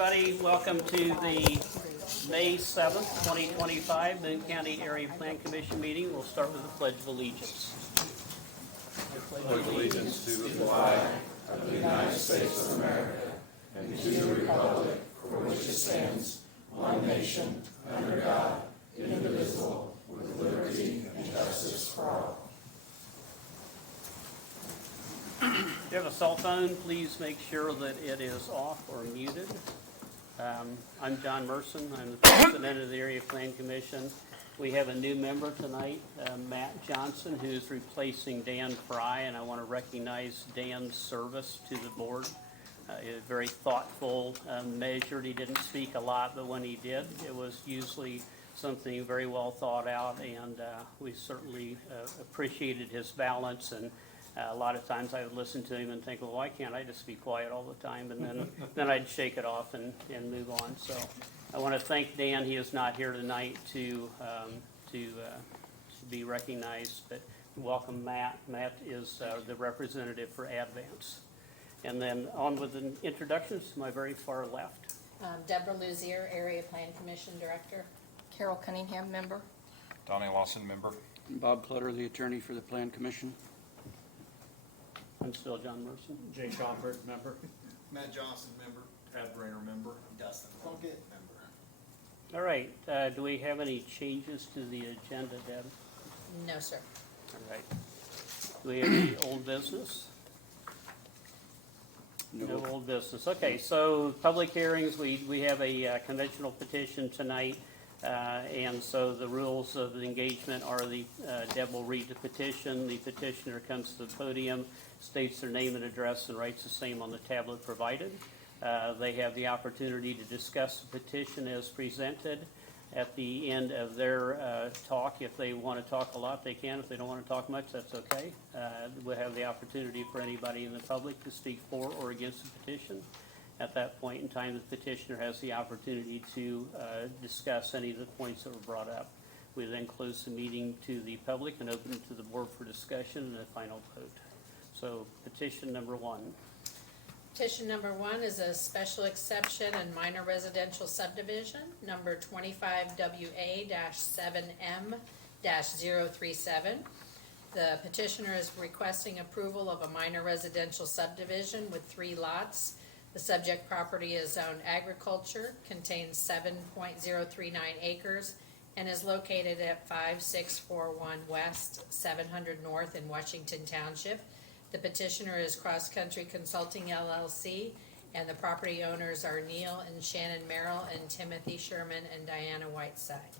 everybody. Welcome to the May 7th, 2025 Boone County Area Plan Commission meeting. We'll start with the Pledge of Allegiance. Pledge allegiance to the flag of the United States of America and to the republic for which it stands, one nation, under God, indivisible, with liberty and justice for all. If you have a cell phone, please make sure that it is off or muted. I'm John Merson. I'm the president of the Area Plan Commission. We have a new member tonight, Matt Johnson, who's replacing Dan Fry, and I want to recognize Dan's service to the board. He was very thoughtful, measured. He didn't speak a lot, but when he did, it was usually something very well thought out, and we certainly appreciated his balance. And a lot of times I would listen to him and think, well, why can't I just be quiet all the time? And then I'd shake it off and move on. So I want to thank Dan. He is not here tonight to be recognized, but welcome Matt. Matt is the representative for Advance. And then on with the introductions to my very far left. Deborah Luzier, Area Plan Commission Director. Carol Cunningham, member. Donnie Lawson, member. Bob Clutter, the attorney for the Plan Commission. I'm still John Merson. Jay Schaumburg, member. Matt Johnson, member. Pat Brainer, member. Dustin Plunkett, member. All right. Do we have any changes to the agenda, Deb? No, sir. All right. Do we have any old business? No old business. Okay, so public hearings, we have a conventional petition tonight, and so the rules of the engagement are Deb will read the petition. The petitioner comes to the podium, states their name and address, and writes the same on the tablet provided. They have the opportunity to discuss the petition as presented. At the end of their talk, if they want to talk a lot, they can. If they don't want to talk much, that's okay. We'll have the opportunity for anybody in the public to speak for or against the petition. At that point in time, the petitioner has the opportunity to discuss any of the points that were brought up. We then close the meeting to the public and open it to the board for discussion and a final vote. So petition number one. Petition number one is a special exception and minor residential subdivision, number 25WA-7M-037. The petitioner is requesting approval of a minor residential subdivision with 3 lots. The subject property is zoned agriculture, contains 7.039 acres, and is located at 5641 West, 700 North in Washington Township. The petitioner is Cross Country Consulting LLC, and the property owners are Neil and Shannon Merrill and Timothy Sherman and Diana Whiteside.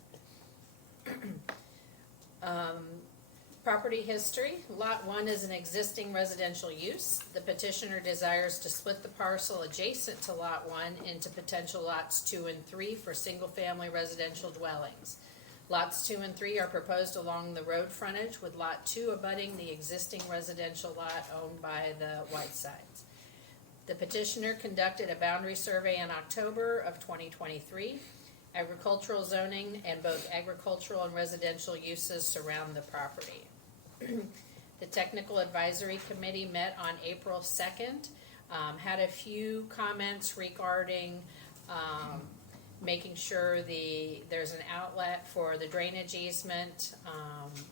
Property history. Lot 1 is an existing residential use. The petitioner desires to split the parcel adjacent to Lot 1 into potential lots 2 and 3 for single-family residential dwellings. Lots 2 and 3 are proposed along the road frontage, with Lot 2 abutting the existing residential lot owned by the Whitesides. The petitioner conducted a boundary survey in October of 2023. Agricultural zoning and both agricultural and residential uses surround the property. The Technical Advisory Committee met on April 2nd, had a few comments regarding making sure there's an outlet for the drainage easement,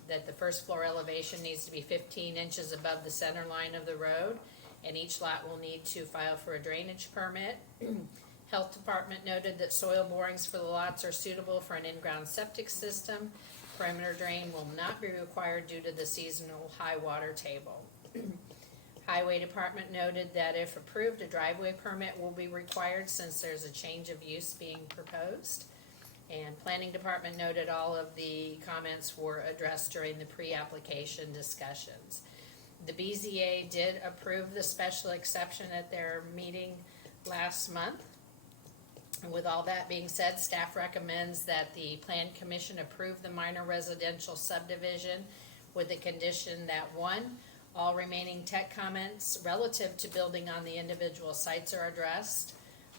that the first floor elevation needs to be 15 inches above the center line of the road, and each lot will need to file for a drainage permit. Health Department noted that soil borings for the lots are suitable for an in-ground septic system. Perimeter drain will not be required due to the seasonal high water table. Highway Department noted that if approved, a driveway permit will be required since there's a change of use being proposed. And Planning Department noted all of the comments were addressed during the pre-application discussions. The BZA did approve the special exception at their meeting last month. And with all that being said, staff recommends that the Plan Commission approve the minor residential subdivision with the condition that 1, all remaining tech comments relative to building on the individual sites are addressed.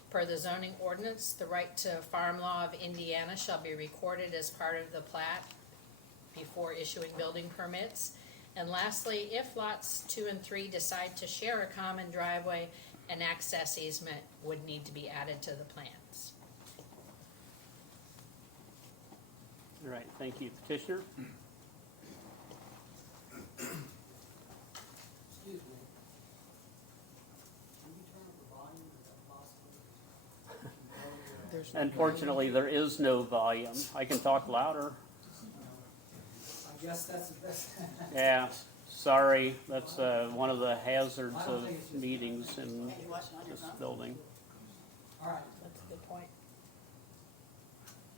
Per the zoning ordinance, the right to farm law of Indiana shall be recorded as part of the plat before issuing building permits. And lastly, if lots 2 and 3 decide to share a common driveway, an access easement would need to be added to the plans. All right, thank you. Petitioner? Excuse me. Can you turn up the volume? Is that possible? There's Unfortunately, there is no volume. I can talk louder. I guess that's the best. Yeah, sorry, that's one of the hazards of meetings in this building. All right. That's a good point.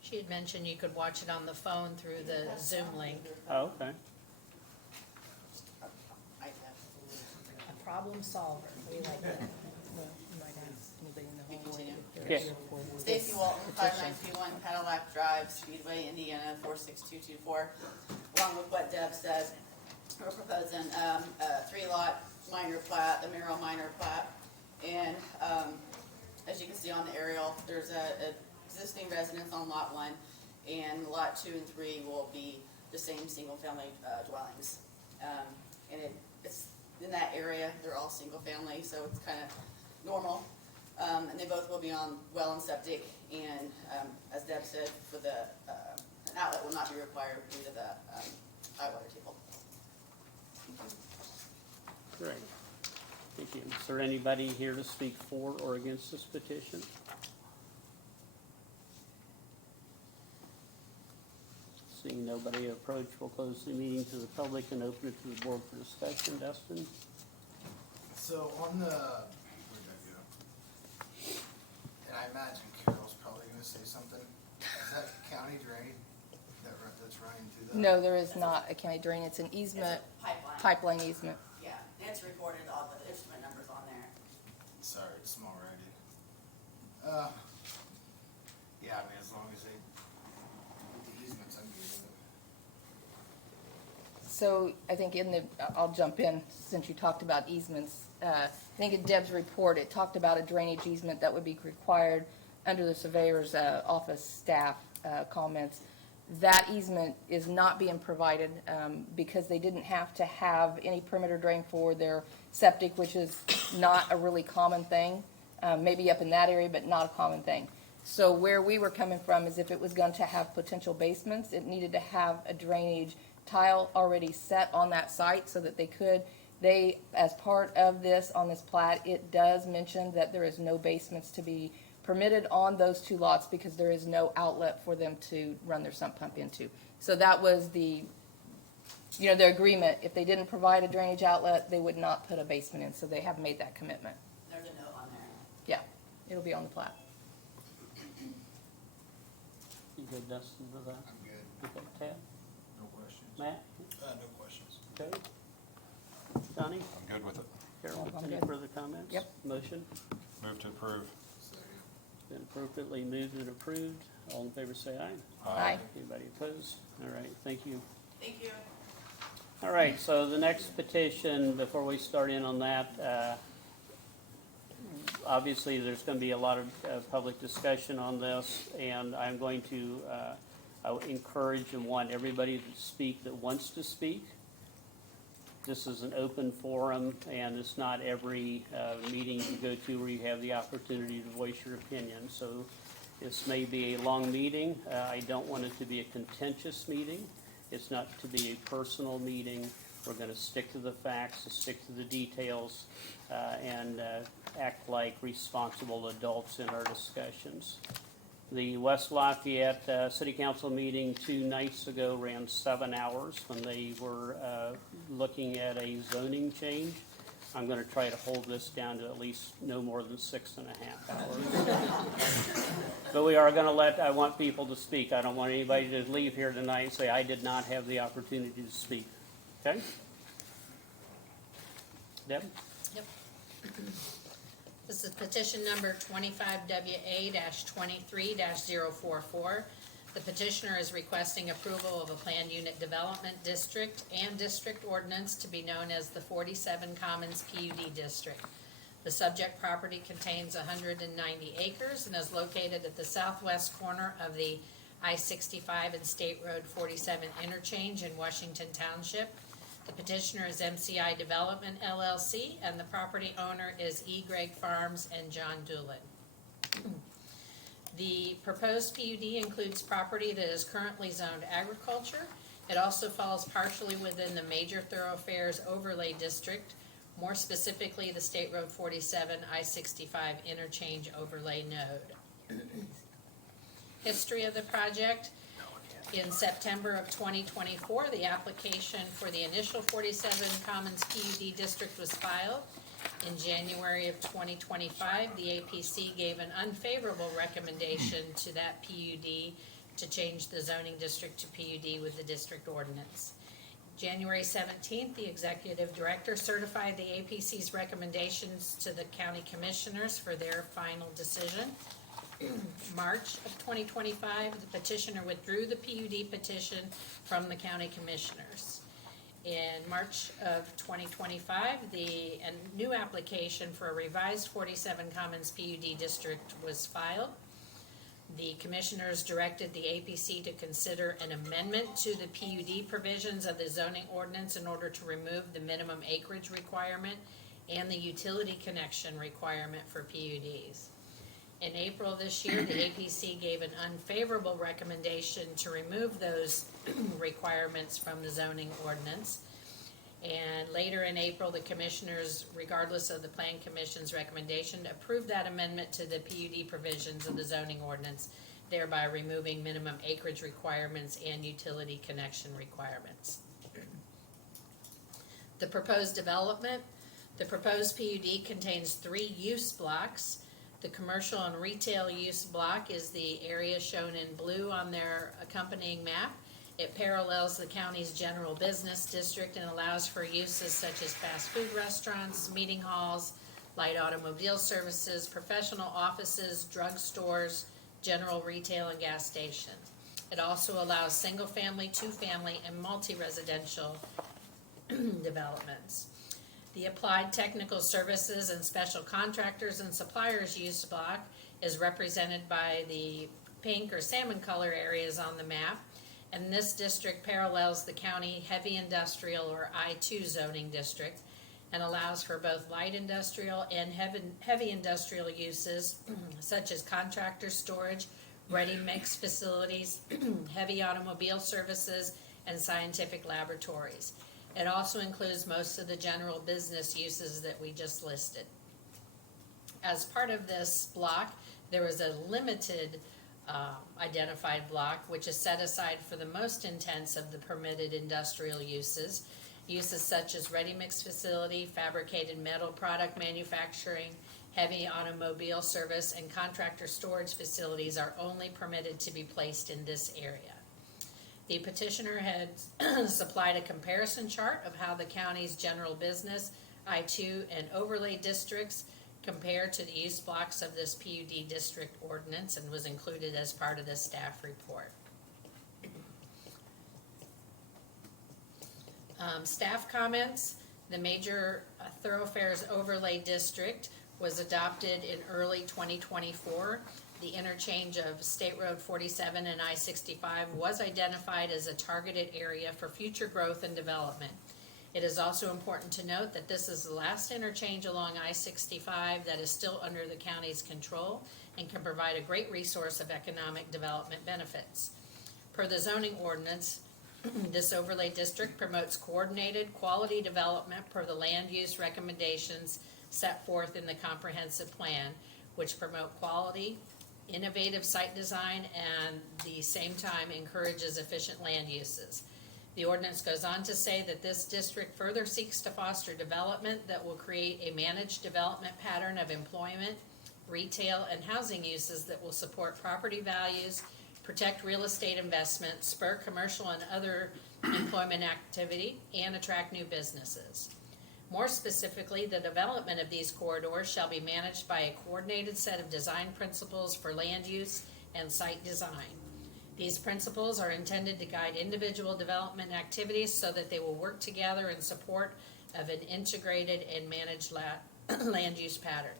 She had mentioned you could watch it on the phone through the Zoom link. Oh, okay. A problem solver, we like that. Yeah. Stacy Walton, 5921 Cadillac Drive, Speedway, Indiana, 46224. Along with what Deb said, we're proposing a 3-lot minor plat, the Merrill minor plat. And as you can see on the aerial, there's a existing residence on lot 1, and lot 2 and 3 will be the same single-family dwellings. And it's in that area, they're all single-family, so it's kind of normal. And they both will be on well and septic, and as Deb said, for the an outlet will not be required due to the high water table. Great. Thank you. Is there anybody here to speak for or against this petition? Seeing nobody approach, we'll close the meeting to the public and open it to the board for discussion. Dustin? So on the, where'd that go? And I imagine Carol's probably gonna say something. Is that county drain that's running through that? No, there is not a county drain. It's an easement, It's a pipeline easement. Yeah, and it's recorded, all the instrument numbers on there. Sorry, it's small writing. Yeah, I mean, as long as they, with the easements, I'm good with it. So I think I'll jump in since you talked about easements. I think in Deb's report, it talked about a drainage easement that would be required under the surveyor's office staff comments. That easement is not being provided because they didn't have to have any perimeter drain for their septic, which is not a really common thing. Maybe up in that area, but not a common thing. So where we were coming from is if it was going to have potential basements, it needed to have a drainage tile already set on that site so that as part of this, on this plat, it does mention that there is no basements to be permitted on those 2 lots because there is no outlet for them to run their sump pump into. So that was the agreement. If they didn't provide a drainage outlet, they would not put a basement in, so they have made that commitment. There's a note on there. Yeah, it'll be on the plat. You good, Dustin, with that? I'm good. Okay, Ted? No questions. Matt? No questions. Okay. Donnie? I'm good with it. Carol, I'm any good. further comments? Yep. Motion? Move to approve. Been appropriately moved and approved. All in favor say aye. Aye. Anybody opposed? All right, thank you. Thank you. All right, so the next petition, before we start in on that, obviously there's going to be a lot of public discussion on this, and I'm going to I would encourage and want everybody to speak that wants to speak. This is an open forum, and it's not every meeting you go to where you have the opportunity to voice your opinion. So this may be a long meeting. I don't want it to be a contentious meeting. It's not to be a personal meeting. We're going to stick to the facts, stick to the details, and act like responsible adults in our discussions. The West Lafayette City Council meeting 2 nights ago ran 7 hours when they were looking at a zoning change. I'm going to try to hold this down to at least no more than 6.5 hours. But we are going to I want people to speak. I don't want anybody to leave here tonight and say, I did not have the opportunity to speak. Okay? Deb? Yep. This is petition number 25WA-23-044. The petitioner is requesting approval of a planned unit development district and district ordinance to be known as the 47 Commons PUD District. The subject property contains 190 acres and is located at the southwest corner of the I-65 and State Road 47 interchange in Washington Township. The petitioner is MCI Development LLC, and the property owner is E. Gregg Farms and John Doolin. The proposed PUD includes property that is currently zoned agriculture. It also falls partially within the major thoroughfares overlay district, more specifically the State Road 47 I-65 interchange overlay node. History of the project: in September of 2024, the application for the initial 47 Commons PUD district was filed. In January of 2025, the APC gave an unfavorable recommendation to that PUD to change the zoning district to PUD with the district ordinance. January 17th, the executive director certified the APC's recommendations to the county commissioners for their final decision. March of 2025, the petitioner withdrew the PUD petition from the county commissioners. In March of 2025, a new application for a revised 47 Commons PUD district was filed. The commissioners directed the APC to consider an amendment to the PUD provisions of the zoning ordinance in order to remove the minimum acreage requirement and the utility connection requirement for PUDs. In April this year, the APC gave an unfavorable recommendation to remove those requirements from the zoning ordinance. And later in April, the commissioners, regardless of the Plan Commission's recommendation, approved that amendment to the PUD provisions of the zoning ordinance, thereby removing minimum acreage requirements and utility connection requirements. The proposed development: the proposed PUD contains 3 use blocks. The commercial and retail use block is the area shown in blue on their accompanying map. It parallels the county's general business district and allows for uses such as fast food restaurants, meeting halls, light automobile services, professional offices, drugstores, general retail, and gas stations. It also allows single-family, two-family, and multi-residential developments. The Applied Technical Services and Special Contractors and Suppliers use block is represented by the pink or salmon color areas on the map, and this district parallels the county heavy industrial or I-2 zoning district and allows for both light industrial and heavy industrial uses such as contractor storage, ready mix facilities, heavy automobile services, and scientific laboratories. It also includes most of the general business uses that we just listed. As part of this block, there is a limited identified block which is set aside for the most intense of the permitted industrial uses. Uses such as ready mix facility, fabricated metal product manufacturing, heavy automobile service, and contractor storage facilities are only permitted to be placed in this area. The petitioner had supplied a comparison chart of how the county's general business, I-2, and overlay districts compare to the use blocks of this PUD district ordinance and was included as part of the staff report. Staff comments: the major thoroughfares overlay district was adopted in early 2024. The interchange of State Road 47 and I-65 was identified as a targeted area for future growth and development. It is also important to note that this is the last interchange along I-65 that is still under the county's control and can provide a great resource of economic development benefits. Per the zoning ordinance, this overlay district promotes coordinated quality development per the land use recommendations set forth in the comprehensive plan, which promote quality, innovative site design, and at the same time encourages efficient land uses. The ordinance goes on to say that this district further seeks to foster development that will create a managed development pattern of employment, retail, and housing uses that will support property values, protect real estate investment, spur commercial and other employment activity, and attract new businesses. More specifically, the development of these corridors shall be managed by a coordinated set of design principles for land use and site design. These principles are intended to guide individual development activities so that they will work together in support of an integrated and managed land use pattern.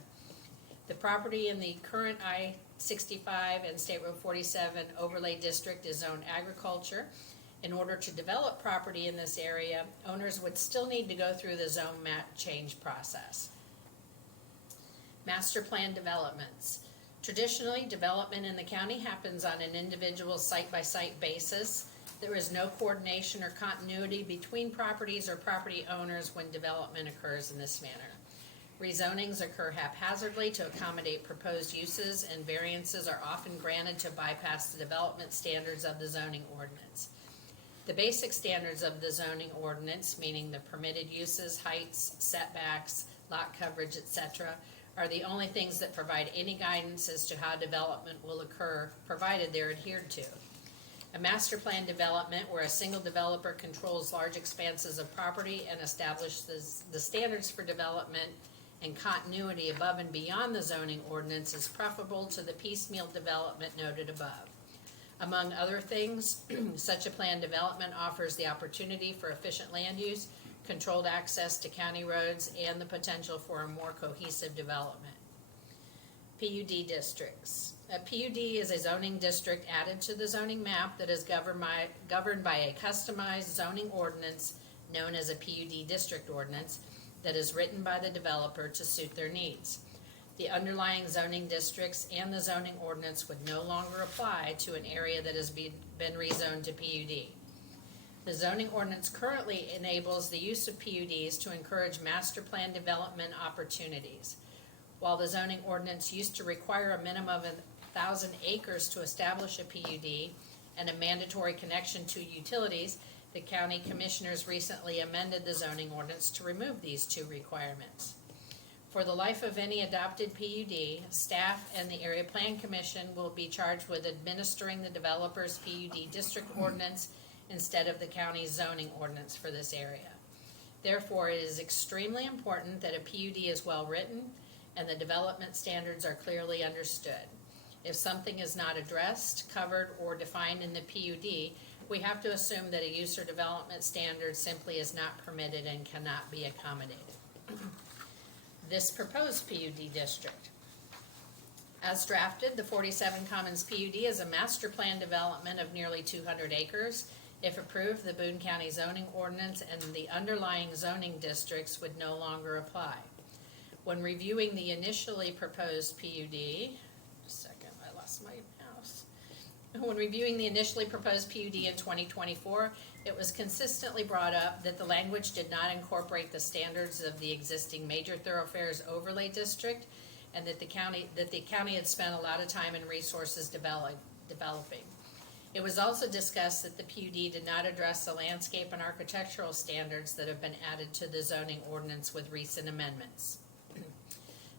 The property in the current I-65 and State Road 47 overlay district is zoned agriculture. In order to develop property in this area, owners would still need to go through the zone map change process. Master plan developments. Traditionally, development in the county happens on an individual site-by-site basis. There is no coordination or continuity between properties or property owners when development occurs in this manner. Rezonings occur haphazardly to accommodate proposed uses, and variances are often granted to bypass the development standards of the zoning ordinance. The basic standards of the zoning ordinance, meaning the permitted uses, heights, setbacks, lot coverage, etc., are the only things that provide any guidance as to how development will occur, provided they're adhered to. A master plan development where a single developer controls large expanses of property and establishes the standards for development and continuity above and beyond the zoning ordinance is preferable to the piecemeal development noted above. Among other things, such a planned development offers the opportunity for efficient land use, controlled access to county roads, and the potential for a more cohesive development. PUD districts. A PUD is a zoning district added to the zoning map that is governed by a customized zoning ordinance known as a PUD district ordinance that is written by the developer to suit their needs. The underlying zoning districts and the zoning ordinance would no longer apply to an area that has been rezoned to PUD. The zoning ordinance currently enables the use of PUDs to encourage master plan development opportunities. While the zoning ordinance used to require a minimum of 1,000 acres to establish a PUD and a mandatory connection to utilities, the county commissioners recently amended the zoning ordinance to remove these two requirements. For the life of any adopted PUD, staff and the Area Plan Commission will be charged with administering the developer's PUD district ordinance instead of the county's zoning ordinance for this area. Therefore, it is extremely important that a PUD is well written and the development standards are clearly understood. If something is not addressed, covered, or defined in the PUD, we have to assume that a use or development standard simply is not permitted and cannot be accommodated. This proposed PUD district. As drafted, the 47 Commons PUD is a master plan development of nearly 200 acres. If approved, the Boone County zoning ordinance and the underlying zoning districts would no longer apply. When reviewing the initially proposed PUD, When reviewing the initially proposed PUD in 2024, it was consistently brought up that the language did not incorporate the standards of the existing major thoroughfares overlay district, and that the county had spent a lot of time and resources developing. It was also discussed that the PUD did not address the landscape and architectural standards that have been added to the zoning ordinance with recent amendments.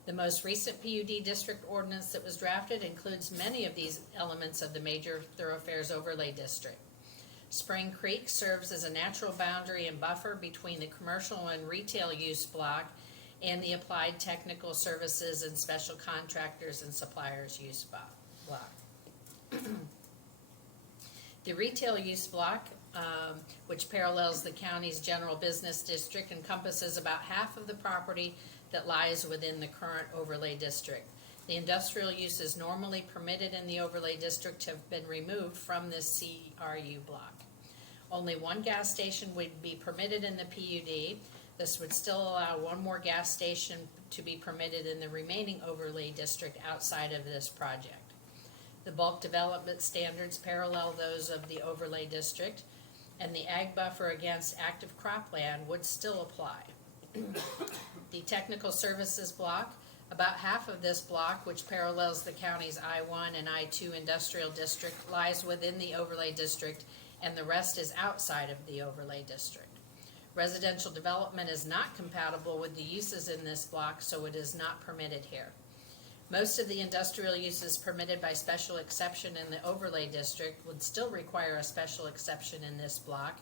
The most recent PUD district ordinance that was drafted includes many of these elements of the major thoroughfares overlay district. Spring Creek serves as a natural boundary and buffer between the commercial and retail use block and the applied technical services and special contractors and suppliers use block. The retail use block, which parallels the county's general business district, encompasses about half of the property that lies within the current overlay district. The industrial uses normally permitted in the overlay district have been removed from this CRU block. Only one gas station would be permitted in the PUD. This would still allow one more gas station to be permitted in the remaining overlay district outside of this project. The bulk development standards parallel those of the overlay district, and the ag buffer against active cropland would still apply. The technical services block, about half of this block, which parallels the county's I-1 and I-2 industrial district, lies within the overlay district, and the rest is outside of the overlay district. Residential development is not compatible with the uses in this block, so it is not permitted here. Most of the industrial uses permitted by special exception in the overlay district would still require a special exception in this block,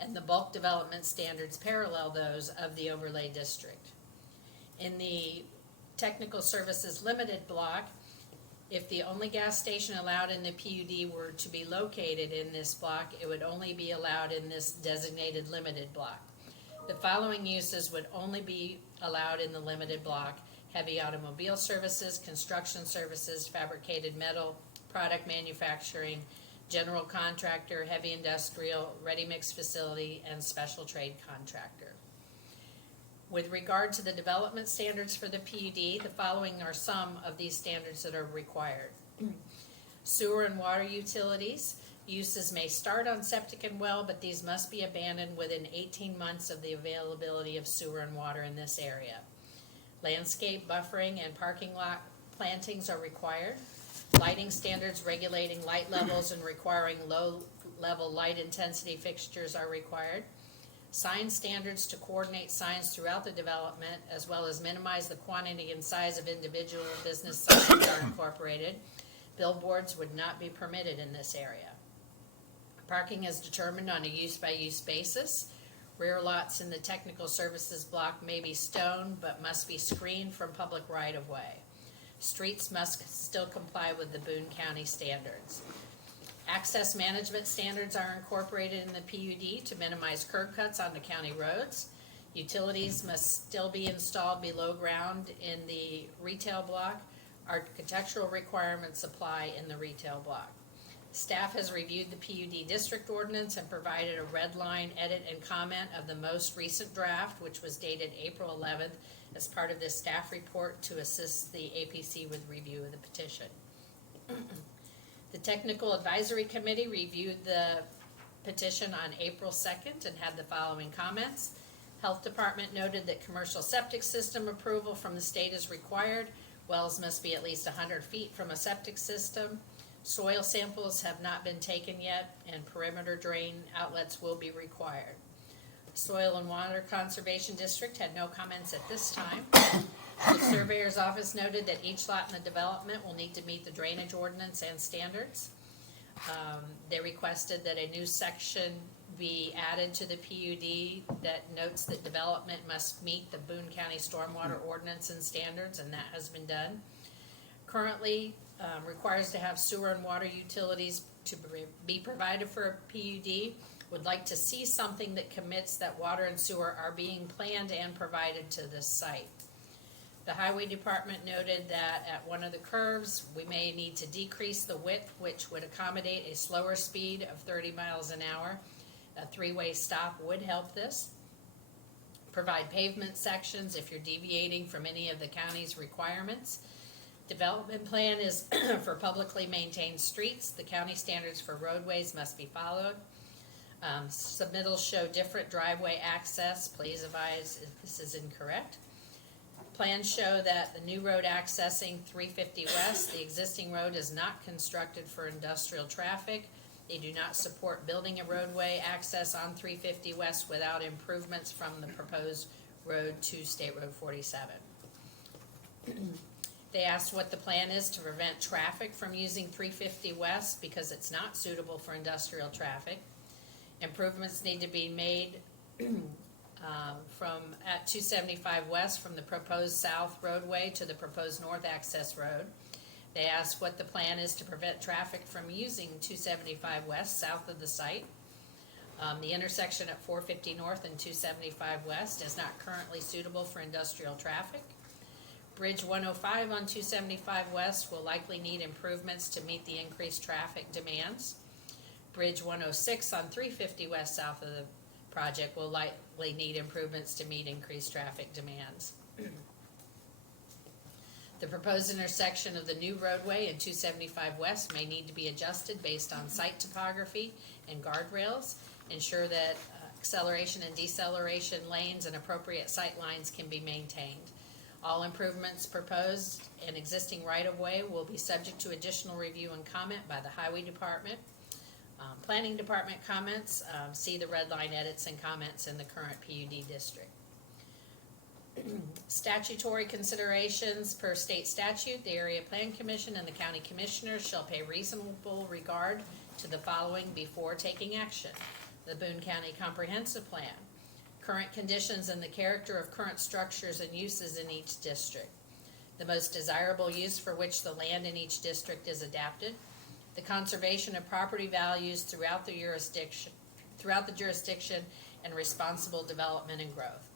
and the bulk development standards parallel those of the overlay district. In the technical services limited block, if the only gas station allowed in the PUD were to be located in this block, it would only be allowed in this designated limited block. The following uses would only be allowed in the limited block: heavy automobile services, construction services, fabricated metal, product manufacturing, general contractor, heavy industrial, ready-mix facility, and special trade contractor. With regard to the development standards for the PUD, the following are some of these standards that are required. Sewer and water utilities. Uses may start on septic and well, but these must be abandoned within 18 months of the availability of sewer and water in this area. Landscape buffering and parking lot plantings are required. Lighting standards regulating light levels and requiring low-level light intensity fixtures are required. Sign standards to coordinate signs throughout the development, as well as minimize the quantity and size of individual business signs are incorporated. Billboards would not be permitted in this area. Parking is determined on a use-by-use basis. Rear lots in the technical services block may be stone, but must be screened from public right-of-way. Streets must still comply with the Boone County standards. Access management standards are incorporated in the PUD to minimize curb cuts onto county roads. Utilities must still be installed below ground in the retail block. Architectural requirements apply in the retail block. Staff has reviewed the PUD district ordinance and provided a red line edit and comment of the most recent draft, which was dated April 11th, as part of this staff report to assist the APC with review of the petition. The Technical Advisory Committee reviewed the petition on April 2nd and had the following comments. Health Department noted that commercial septic system approval from the state is required. Wells must be at least 100 feet from a septic system. Soil samples have not been taken yet, and perimeter drain outlets will be required. Soil and Water Conservation District had no comments at this time. The Surveyor's Office noted that each lot in the development will need to meet the drainage ordinance and standards. They requested that a new section be added to the PUD that notes that development must meet the Boone County Stormwater Ordinance and standards, and that has been done. Currently, requires to have sewer and water utilities to be provided for a PUD. Would like to see something that commits that water and sewer are being planned and provided to this site. The Highway Department noted that at one of the curves, we may need to decrease the width, which would accommodate a slower speed of 30 miles an hour. A three-way stop would help this. Provide pavement sections if you're deviating from any of the county's requirements. Development plan is for publicly maintained streets. The county standards for roadways must be followed. Submittals show different driveway access. Please advise if this is incorrect. Plans show that the new road accessing 350 West, the existing road is not constructed for industrial traffic. They do not support building a roadway access on 350 West without improvements from the proposed road to State Road 47. They asked what the plan is to prevent traffic from using 350 West because it's not suitable for industrial traffic. Improvements need to be made at 275 West from the proposed south roadway to the proposed north access road. They asked what the plan is to prevent traffic from using 275 West south of the site. The intersection at 450 North and 275 West is not currently suitable for industrial traffic. Bridge 105 on 275 West will likely need improvements to meet the increased traffic demands. Bridge 106 on 350 West south of the project will likely need improvements to meet increased traffic demands. The proposed intersection of the new roadway and 275 West may need to be adjusted based on site topography and guardrails. Ensure that acceleration and deceleration lanes and appropriate sight lines can be maintained. All improvements proposed and existing right-of-way will be subject to additional review and comment by the Highway Department. Planning Department comments, see the red line edits and comments in the current PUD district. Statutory considerations per state statute, the Area Plan Commission and the County Commissioners shall pay reasonable regard to the following before taking action. The Boone County Comprehensive Plan, current conditions and the character of current structures and uses in each district, the most desirable use for which the land in each district is adapted, the conservation of property values throughout the jurisdiction, and responsible development and growth.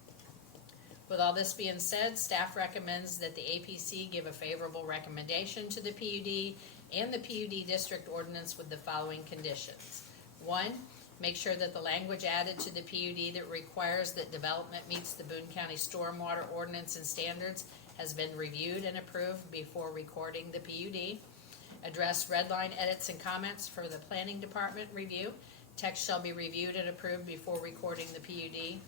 With all this being said, staff recommends that the APC give a favorable recommendation to the PUD and the PUD district ordinance with the following conditions. 1, make sure that the language added to the PUD that requires that development meets the Boone County Stormwater Ordinance and Standards has been reviewed and approved before recording the PUD. Address red line edits and comments for the planning department review. Text shall be reviewed and approved before recording the PUD.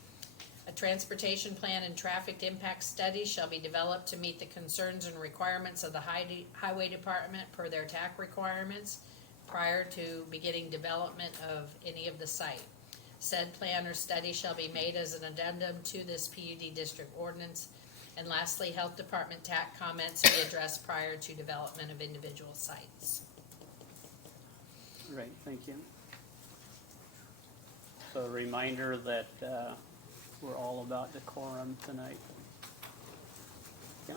A transportation plan and traffic impact study shall be developed to meet the concerns and requirements of the highway department per their TAC requirements prior to beginning development of any of the site. Said plan or study shall be made as an addendum to this PUD district ordinance. And lastly, health department TAC comments be addressed prior to development of individual sites. Great, thank you. So a reminder that we're all about decorum tonight. Yeah.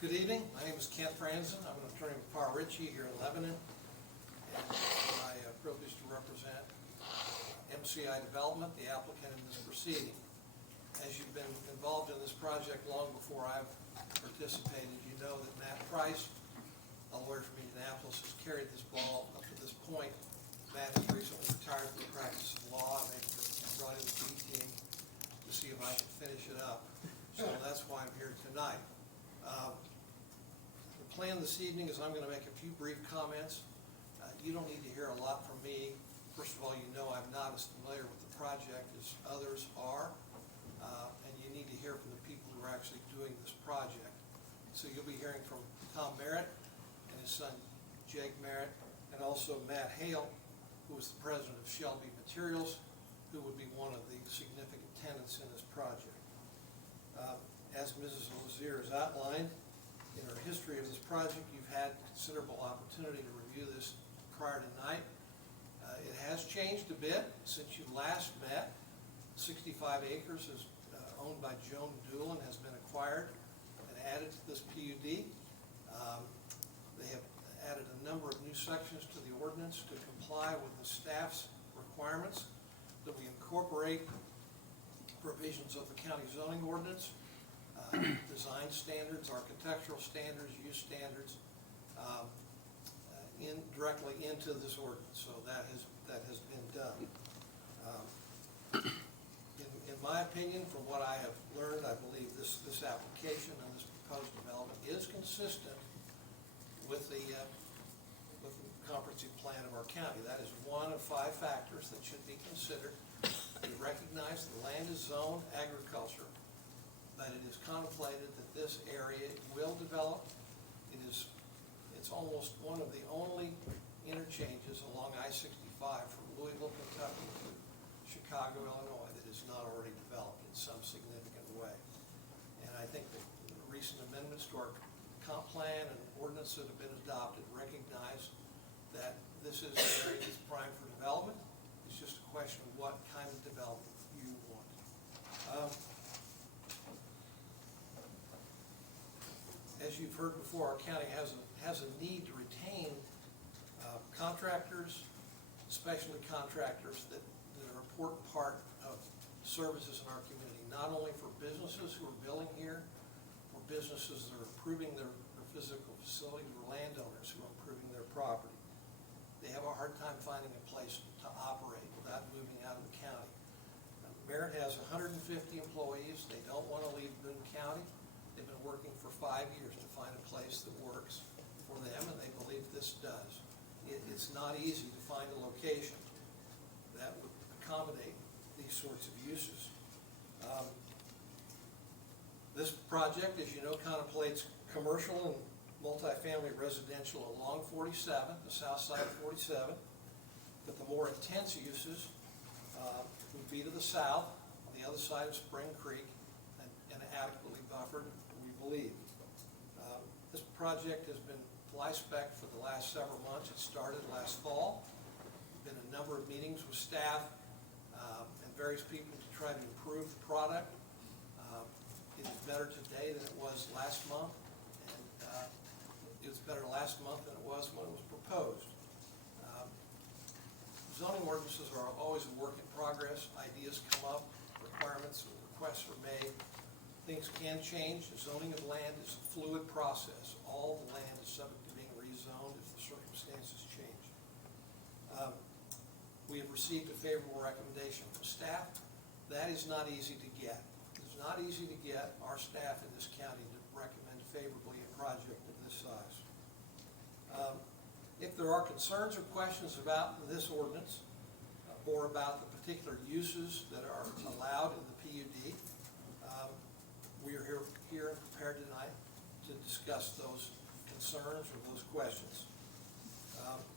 Good evening, my name is Kent Franzen. I'm an attorney with Parr Ritchie here in Lebanon. And it's my privilege to represent MCI Development, the applicant in this proceeding. As you've been involved in this project long before I've participated, you know that Matt Price, a lawyer from Indianapolis, has carried this ball up to this point. Matt has recently retired from the practice of law, and they brought in the B team to see if I could finish it up. So that's why I'm here tonight. The plan this evening is I'm going to make a few brief comments. You don't need to hear a lot from me. First of all, you know I'm not as familiar with the project as others are, and you need to hear from the people who are actually doing this project. So you'll be hearing from Tom Merritt and his son Jake Merritt, and also Matt Hale, who is the president of Shelby Materials, who would be one of the significant tenants in this project. As Mrs. Lazier has outlined, in her history of this project, you've had considerable opportunity to review this prior to tonight. It has changed a bit since you last met. 65 acres is owned by Joan Doolin, has been acquired and added to this PUD. They have added a number of new sections to the ordinance to comply with the staff's requirements, that we incorporate provisions of the county zoning ordinance, design standards, architectural standards, use standards, directly into this ordinance. So that has been done. In my opinion, from what I have learned, I believe this application and this proposed development is consistent with the comprehensive plan of our county. That is one of 5 factors that should be considered. We recognize the land is zoned agriculture, but it is contemplated that this area will develop. It's almost one of the only interchanges along I-65 from Louisville, Kentucky to Chicago, Illinois that is not already developed in some significant way. And I think that the recent amendments to our comp plan and ordinance that have been adopted recognize that this is an area that's primed for development. It's just a question of what kind of development you want. As you've heard before, our county has a need to retain contractors, especially contractors that are an important part of services in our community, not only for businesses who are building here, or businesses that are improving their physical facilities, or landowners who are improving their property. They have a hard time finding a place to operate without moving out of the county. Merritt has 150 employees. They don't want to leave Boone County. They've been working for 5 years to find a place that works for them, and they believe this does. It's not easy to find a location that would accommodate these sorts of uses. This project, as you know, contemplates commercial and multifamily residential along 47, the south side of 47, but the more intense uses would be to the south, on the other side of Spring Creek, and adequately buffered, we believe. This project has been fly-spec for the last several months. It started last fall. Been a number of meetings with staff and various people to try to improve the product. It is better today than it was last month, and it was better last month than it was when it was proposed. zoning ordinances are always a work in progress. Ideas come up, requirements or requests are made. Things can change. The zoning of land is a fluid process. All the land is subject to being rezoned if the circumstances change. We have received a favorable recommendation from staff. That is not easy to get. It's not easy to get our staff in this county to recommend favorably a project of this size. If there are concerns or questions about this ordinance or about the particular uses that are allowed in the PUD, we are here and prepared tonight to discuss those concerns or those questions.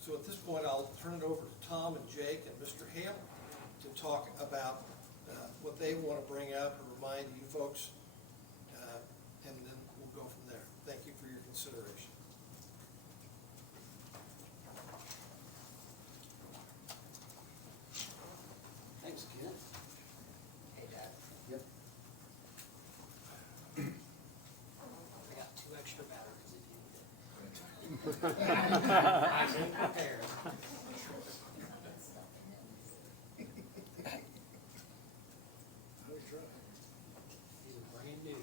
So at this point, I'll turn it over to Tom and Jake and Mr. Hale to talk about what they want to bring up or remind you folks, and then we'll go from there. Thank you for your consideration. Thanks, Kent. Hey, Dad. Yep. I got 2 extra batteries if you need it. I came prepared. These are brand new.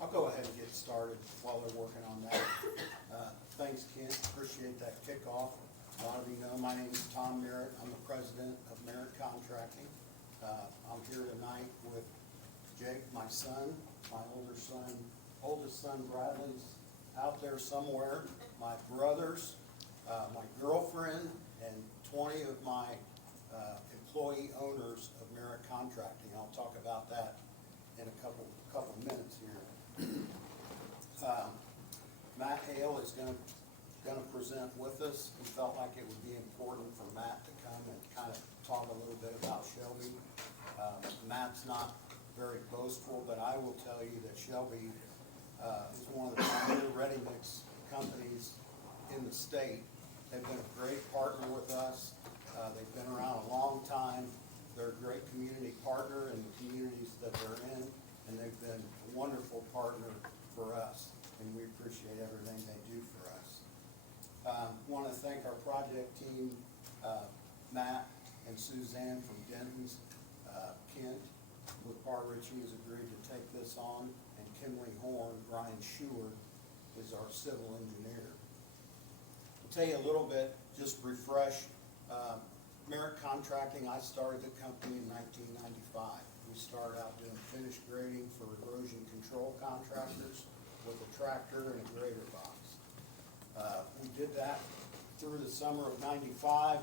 I'll go ahead and get started while they're working on that. Thanks, Kent, appreciate that kickoff. A lot of you know, my name is Tom Merritt. I'm the president of Merritt Contracting. I'm here tonight with Jake, my son, my oldest son Bradley's out there somewhere, my brothers, my girlfriend, and 20 of my employee owners of Merritt Contracting. I'll talk about that in a couple minutes here. Matt Hale is gonna present with us. We felt like it would be important for Matt to come and kind of talk a little bit about Shelby. Matt's not very boastful, but I will tell you that Shelby is one of the premier ready-mix companies in the state. They've been a great partner with us. They've been around a long time. They're a great community partner in the communities that they're in, and they've been a wonderful partner for us, and we appreciate everything they do for us. Want to thank our project team, Matt and Suzanne from Denton's, Kent with Bar Ritchie has agreed to take this on, and Kimley Horn, Brian Sheward is our civil engineer. I'll tell you a little bit, just refresh, Merritt Contracting, I started the company in 1995. We started out doing finish grading for erosion control contractors with a tractor and a grader box. We did that through the summer of '95.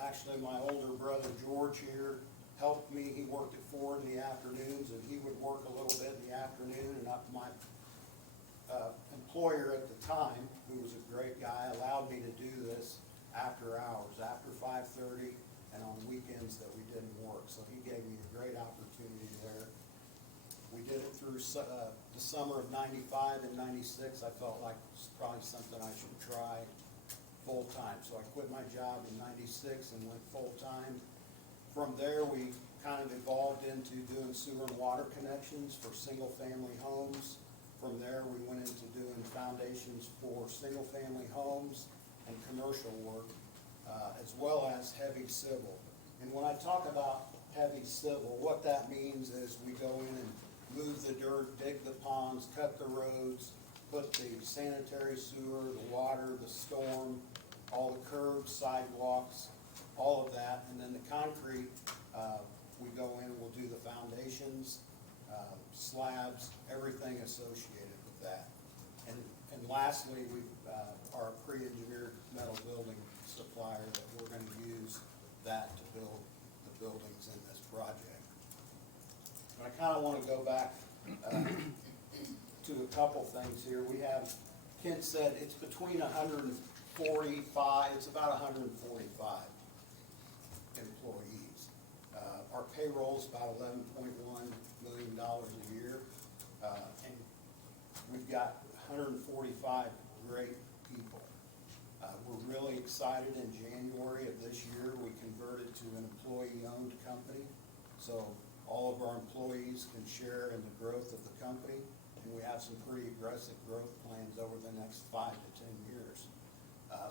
Actually, my older brother George here helped me. He worked at Ford in the afternoons, and he would work a little bit in the afternoon, and my employer at the time, who was a great guy, allowed me to do this after hours, after 5:30, and on weekends that we didn't work. So he gave me a great opportunity there. We did it through the summer of '95 and '96. I felt like it was probably something I should try full-time. So I quit my job in '96 and went full-time. From there, we kind of evolved into doing sewer and water connections for single-family homes. From there, we went into doing foundations for single-family homes and commercial work, as well as heavy civil. And when I talk about heavy civil, what that means is we go in and move the dirt, dig the ponds, cut the roads, put the sanitary sewer, the water, the storm, all the curbs, sidewalks, all of that. And then the concrete, we go in and we'll do the foundations, slabs, everything associated with that. And lastly, we are a pre-engineered metal building supplier that we're going to use that to build the buildings in this project. And I kind of want to go back to a couple things here. We have, Kent said it's between 145, it's about 145 employees. Our payroll is about $11.1 million a year. And we've got 145 great people. We're really excited. In January of this year, we converted to an employee-owned company. So all of our employees can share in the growth of the company, and and we have some pretty aggressive growth plans over the next 5 to 10 years.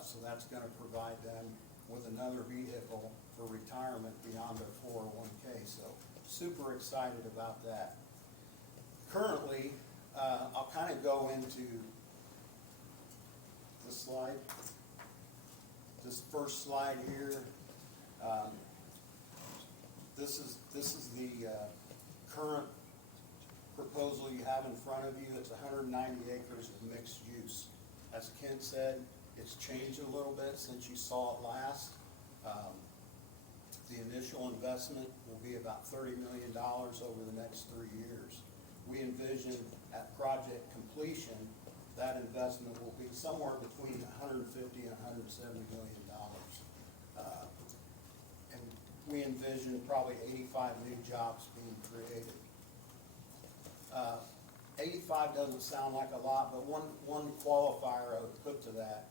So that's gonna provide them with another vehicle for retirement beyond their 401K. So super excited about that. Currently, I'll kind of go into this slide. This first slide here, this is the current proposal you have in front of you. It's 190 acres of mixed use. As Kent said, it's changed a little bit since you saw it last. The initial investment will be about $30 million over the next 3 years. We envision at project completion, that investment will be somewhere between $150 and $170 million. And we envision probably 85 new jobs being created. 85 doesn't sound like a lot, but one qualifier I would put to that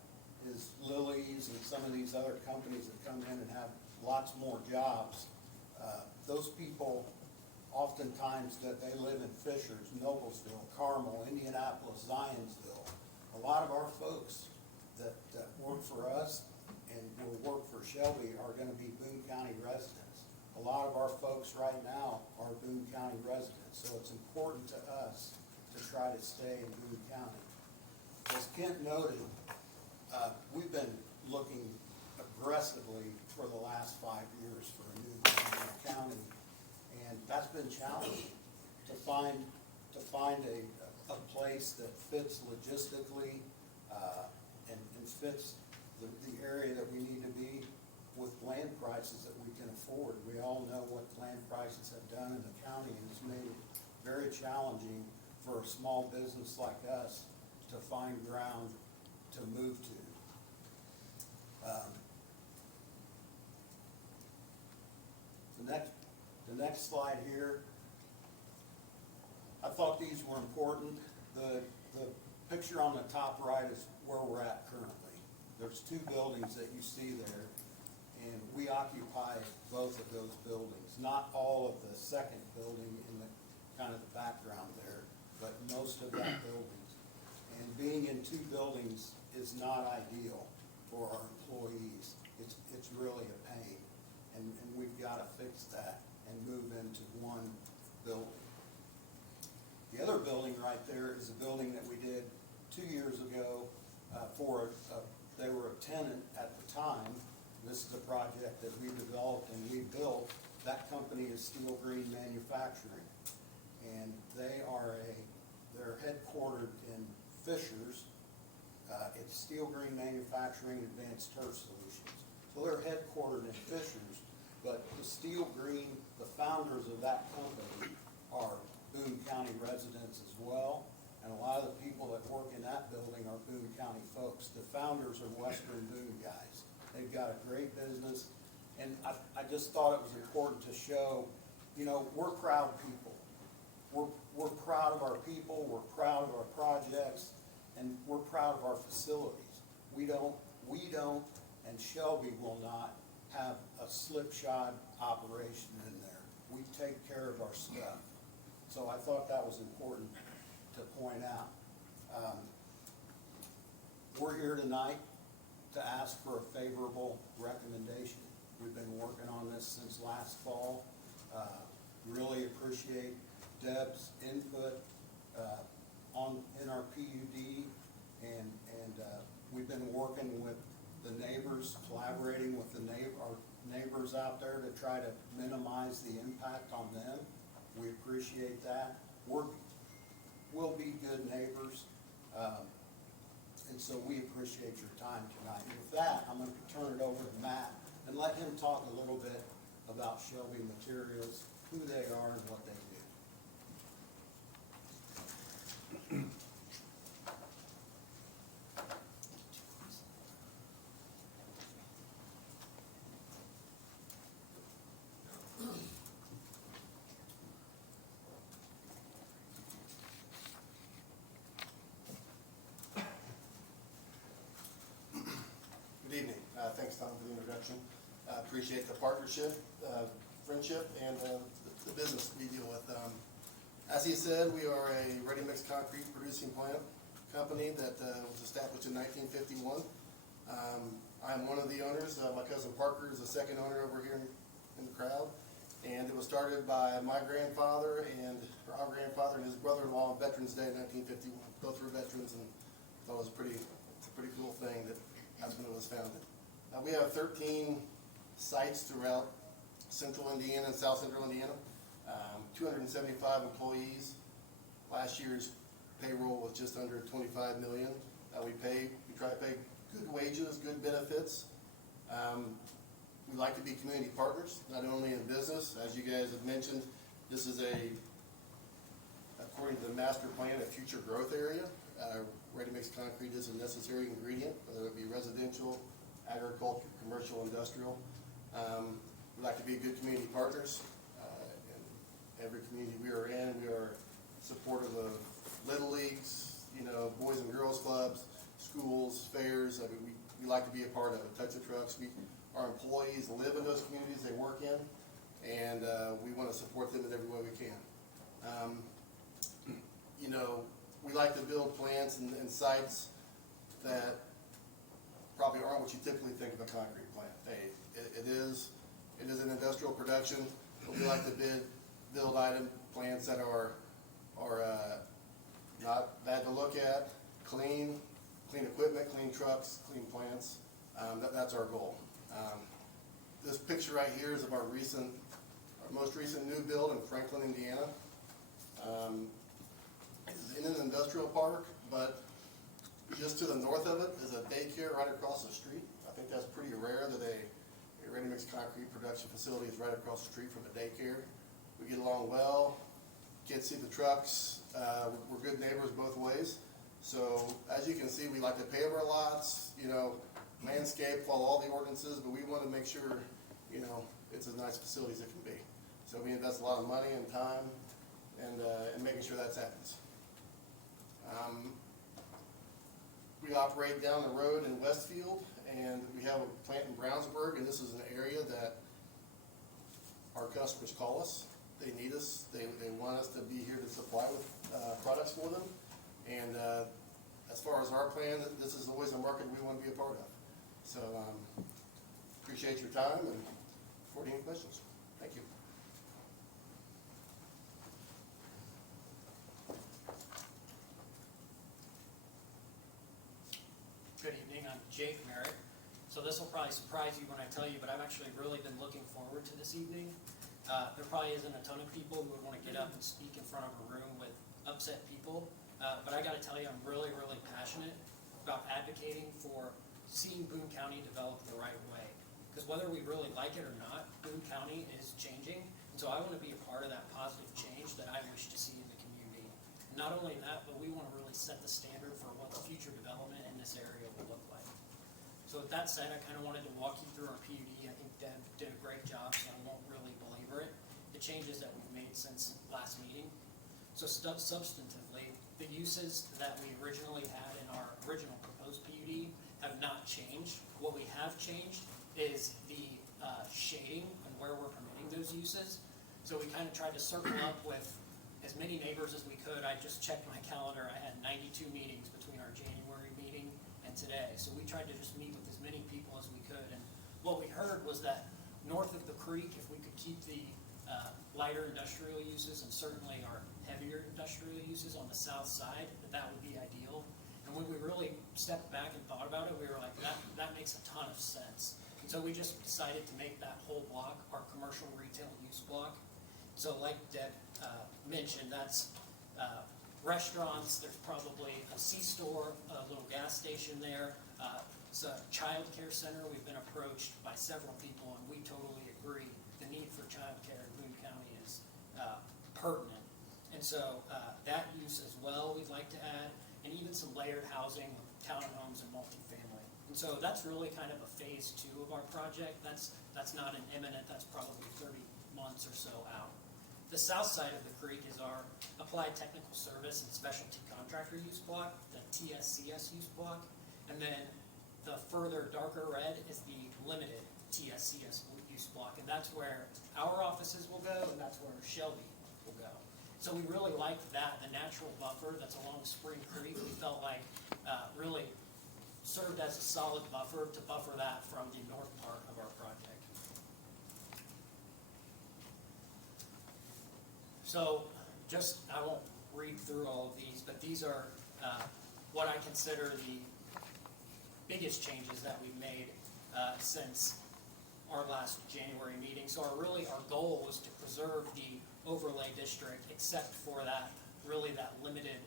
is Lily's and some of these other companies that come in and have lots more jobs. Those people, oftentimes, that they live in Fishers, Noblesville, Carmel, Indianapolis, Zionsville. A lot of our folks that work for us and will work for Shelby are gonna be Boone County residents. A lot of our folks right now are Boone County residents, so it's important to us to try to stay in Boone County. As Kent noted, we've been looking aggressively for the last 5 years for a new county, and that's been challenging to find a place that fits logistically and fits the area that we need to be with land prices that we can afford. We all know what land prices have done in the county, and it's made it very challenging for a small business like us to find ground to move to. The next slide here, I thought these were important. The picture on the top right is where we're at currently. There's 2 buildings that you see there, and we occupy both of those buildings. Not all of the second building in the kind of the background there, but most of that building. And being in 2 buildings is not ideal for our employees. It's really a pain, and we've got to fix that and move into 1 building. The other building right there is a building that we did 2 years ago they were a tenant at the time. This is a project that we developed and we built. That company is Steel Green Manufacturing, and they're headquartered in Fishers. It's Steel Green Manufacturing Advanced Turf Solutions. So they're headquartered in Fishers, but the Steel Green, the founders of that company are Boone County residents as well, and a lot of the people that work in that building are Boone County folks. The founders are Western Boone guys. They've got a great business, and I just thought it was important to show, we're proud people. We're proud of our people, we're proud of our projects, and we're proud of our facilities. We don't, and Shelby will not have a slipshod operation in there. We take care of our stuff. So I thought that was important to point out. We're here tonight to ask for a favorable recommendation. We've been working on this since last fall. Really appreciate Deb's input in our PUD, and we've been working with the neighbors, collaborating with our neighbors out there to try to minimize the impact on them. We appreciate that. We'll be good neighbors, and so we appreciate your time tonight. And with that, I'm going to turn it over to Matt and let him talk a little bit about Shelby Materials, who they are and what they do. Good evening. Thanks, Tom, for the introduction. Appreciate the partnership, friendship, and the business we deal with. As he said, we are a ready-mix concrete producing plant company that was established in 1951. I'm one of the owners. My cousin Parker is the second owner over here in the crowd. And it was started by my grandfather and our grandfather and his brother-in-law on Veterans Day in 1951. Both were veterans, and thought it was it's a pretty cool thing that that's when it was founded. We have 13 sites throughout central Indiana and south central Indiana. 275 employees. Last year's payroll was just under 25 million. We try to pay good wages, good benefits. We like to be community partners, not only in business, as you guys have mentioned. This is according to the master plan, a future growth area. Ready-mix concrete is a necessary ingredient, whether it be residential, agriculture, commercial, industrial. We like to be good community partners. In every community we are in, we are supportive of little leagues, boys and girls clubs, schools, fairs. I mean, we like to be a part of it. Touch the Trucks. Our employees live in those communities they work in, and we want to support them in every way we can. We like to build plants and sites that probably aren't what you typically think of a concrete plant. It is an industrial production, but we like to build plants that are not bad to look at, clean equipment, clean trucks, clean plants. That's our goal. This picture right here is of our most recent new build in Franklin, Indiana. It's in an industrial park, but just to the north of it is a daycare right across the street. I think that's pretty rare that a ready-mix concrete production facility is right across the street from a daycare. We get along well. Kids see the trucks. We're good neighbors both ways. So as you can see, we like to pave our lots, landscape, follow all the ordinances, but we want to make sure, it's as nice facility as it can be. So we invest a lot of money and time and making sure that happens. We operate down the road in Westfield, and we have a plant in Brownsburg, and this is an area that our customers call us. They need us. They want us to be here to supply with products for them. And as far as our plan, this is always a market we want to be a part of. So appreciate your time and for any questions. Thank you. Good evening, I'm Jake Merritt. So this will probably surprise you when I tell you, but I've actually really been looking forward to this evening. There probably isn't a ton of people who would want to get up and speak in front of a room with upset people, but I gotta tell you, I'm really, really passionate about advocating for seeing Boone County develop the right way. Because whether we really like it or not, Boone County is changing, and so I want to be a part of that positive change that I wish to see in the community. Not only that, but we want to really set the standard for what the future development in this area will look like. So with that said, I kind of wanted to walk you through our PUD. I think Deb did a great job, so I won't really belabor it. The changes that we've made since last meeting. So substantively, the uses that we originally had in our original proposed PUD have not changed. What we have changed is the shading and where we're permitting those uses. So we kind of tried to circle up with as many neighbors as we could. I just checked my calendar. I had 92 meetings between our January meeting and today. So we tried to just meet with as many people as we could. And what we heard was that north of the creek, if we could keep the lighter industrial uses and certainly our heavier industrial uses on the south side, that would be ideal. And when we really stepped back and thought about it, we were like, that makes a ton of sense. And so we just decided to make that whole block our commercial retail use block. So like Deb mentioned, that's restaurants, there's probably a C-store, a little gas station there. It's a child care center. We've been approached by several people, and we totally agree. The need for child care in Boone County is pertinent. And so that use as well we'd like to add, and even some layered housing with townhomes and multifamily. And so that's really kind of a phase 2 of our project. That's not an imminent, that's probably 30 months or so out. The south side of the creek is our Applied Technical Service and Specialty Contractor use block, the TSCS use block. And then the further darker red is the limited TSCS use block. And that's where our offices will go, and that's where Shelby will go. So we really liked that, the natural buffer that's along Spring Creek, we felt like really served as a solid buffer to buffer that from the north part of our project. So just, I won't read through all of these, but these are what I consider the biggest changes that we've made since our last January meeting. So our goal was to preserve the overlay district except for that, really that limited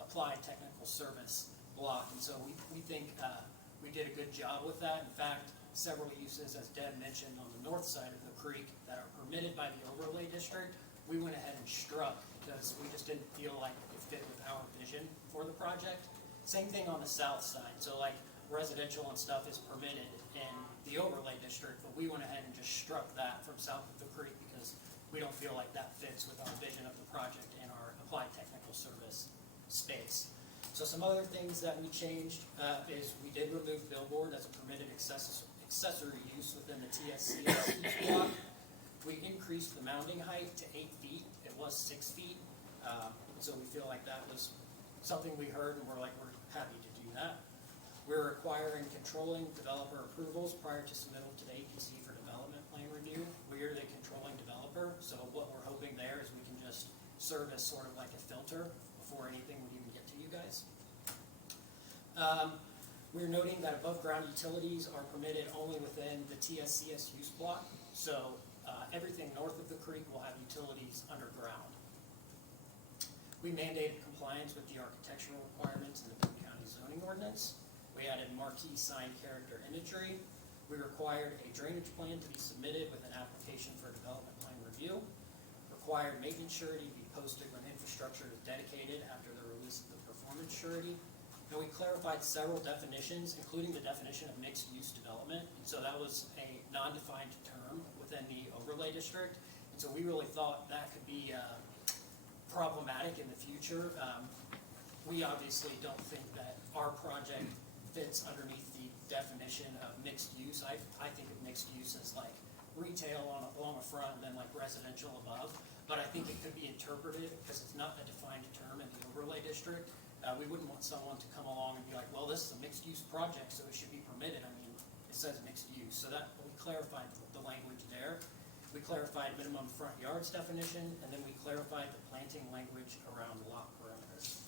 applied technical service block. And so we think we did a good job with that. In fact, several uses, as Deb mentioned, on the north side of the creek that are permitted by the overlay district, we went ahead and struck because we just didn't feel like it fit with our vision for the project. Same thing on the south side. So like residential and stuff is permitted in the overlay district, but we went ahead and just struck that from south of the creek because we don't feel like that fits with our vision of the project and our applied technical service space. So some other things that we changed is we did remove billboard as a permitted accessory use within the TSCS use block. We increased the mounting height to 8 feet. It was 6 feet. So we feel like that was something we heard and we're happy to do that. We're requiring controlling developer approvals prior to submittal to the APC for development plan review. We are the controlling developer, so what we're hoping there is we can just serve as sort of like a filter before anything would even get to you guys. We're noting that above ground utilities are permitted only within the TSCS use block, so everything north of the creek will have utilities underground. We mandated compliance with the architectural requirements in the Boone County zoning ordinance. We added marquee sign character imagery. We required a drainage plan to be submitted with an application for development plan review. Required maintenance surety to be posted when infrastructure is dedicated after the release of the performance surety. And we clarified several definitions, including the definition of mixed-use development. And so that was a non-defined term within the overlay district. And so we really thought that could be problematic in the future. We obviously don't think that our project fits underneath the definition of mixed use. I think of mixed use as like retail along a front and then like residential above. But I think it could be interpreted, because it's not a defined term in the overlay district. We wouldn't want someone to come along and be like, well, this is a mixed use project, so it should be permitted. I mean, it says mixed use. So that we clarified the language there. We clarified minimum front yards definition, and then we clarified the planting language around lot perimeters.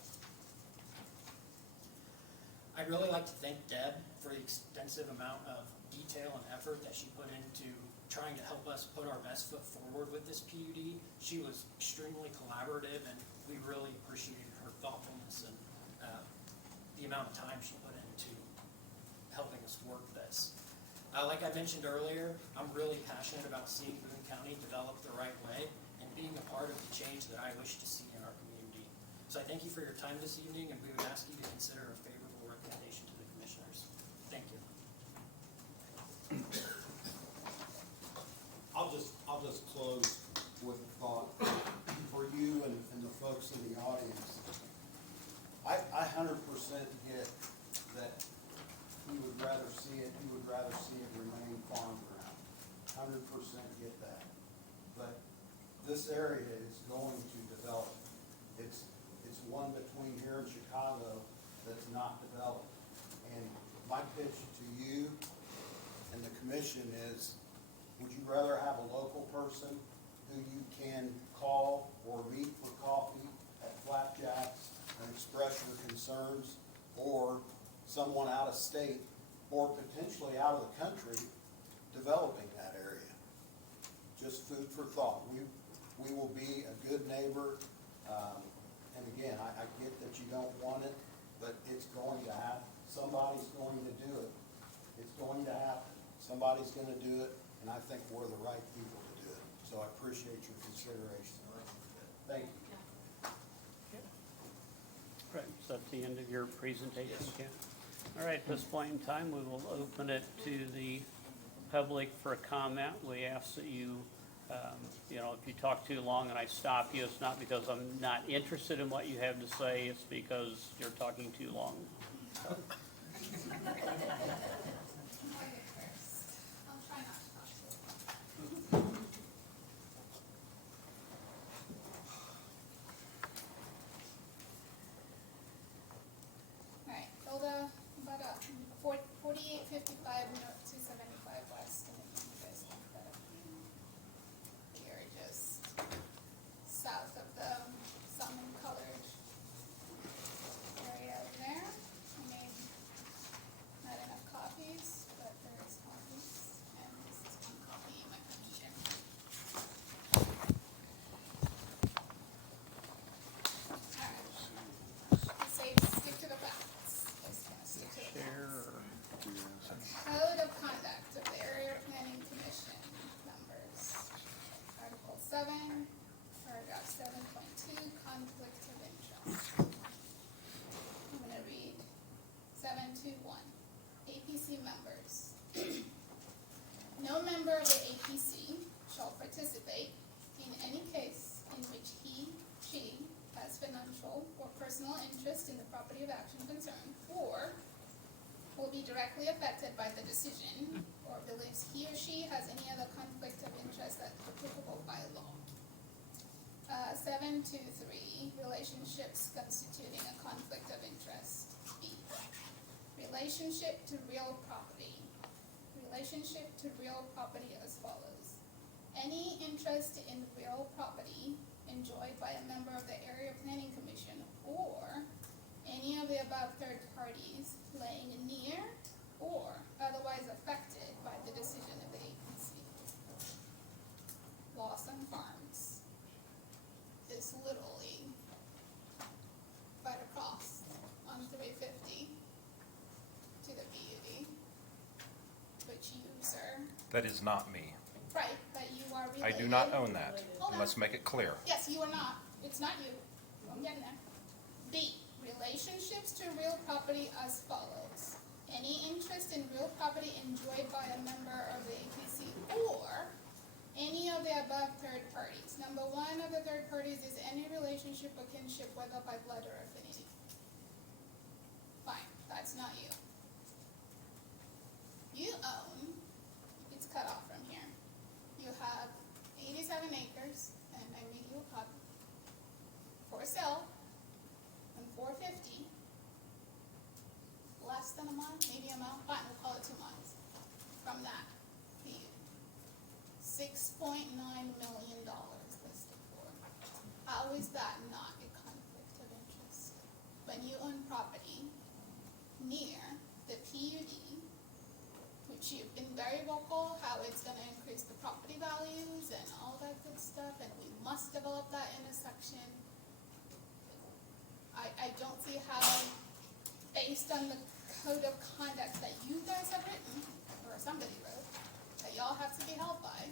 I'd really like to thank Deb for the extensive amount of detail and effort that she put into trying to help us put our best foot forward with this PUD. She was extremely collaborative, and we really appreciated her thoughtfulness and the amount of time she put into helping us work this. Like I mentioned earlier, I'm really passionate about seeing Boone County develop the right way and being a part of the change that I wish to see in our community. So I thank you for your time this evening, and we would ask you to consider a favorable recommendation to the commissioners. Thank you. I'll just close with a thought for you and the folks in the audience. I 100% get that he would rather see it remain farm ground. 100% get that. But this area is going to develop. It's one between here and Chicago that's not developed. And my pitch to you and the commission is, would you rather have a local person who you can call or meet for coffee at Flapjacks and express your concerns, or someone out of state or potentially out of the country developing that area? Just food for thought. We will be a good neighbor. And again, I get that you don't want it, but it's going to happen. Somebody's going to do it. It's going to happen. Somebody's going to do it, and I think we're the right people to do it. So I appreciate your consideration. Thank you. Right, so that's the end of your presentation, Ken? All right, at this point in time, we will open it to the public for a comment. We ask that you, if you talk too long and I stop you, it's not because I'm not interested in what you have to say, it's because you're talking too long. So. 7, paragraph 7.2, conflict of interest. I'm gonna read 7.2.1, APC members. No member of the APC shall participate in any case in which he, she has financial or personal interest in the property of action concerned, or will be directly affected by the decision, or believes he or she has any other conflict of interest that's applicable by law. 7.2.3, relationships constituting a conflict of interest. B, relationship to real property. Relationship to real property as follows. Any interest in real property enjoyed by a member of the Area Planning Commission or any of the above third parties laying near or otherwise affected by the decision of the APC. Lawson Farms is literally right across on 350 to the BUD, which you, sir, That is not me. right, but you are I related. do not own that. Hold on. Let's make it clear. Yes, you are not. It's not you. I'm getting there. B, relationships to real property as follows. Any interest in real property enjoyed by a member of the APC or any of the above third parties. Number one of the third parties is any relationship or kinship, whether by blood or affinity. Fine, that's not you. You own, it's cut off from here. You have 87 acres and a medial pub for sale on 450. Less than a month, maybe a month, fine, we'll call it 2 months. From that, $6.9 million listed for. How is that not a conflict of interest? When you own property near the PUD, which you've been very vocal, how it's gonna increase the property values and all that good stuff, and we must develop that intersection. I don't see how, based on the code of conduct that you guys have written, or somebody wrote, that y'all have to be held by,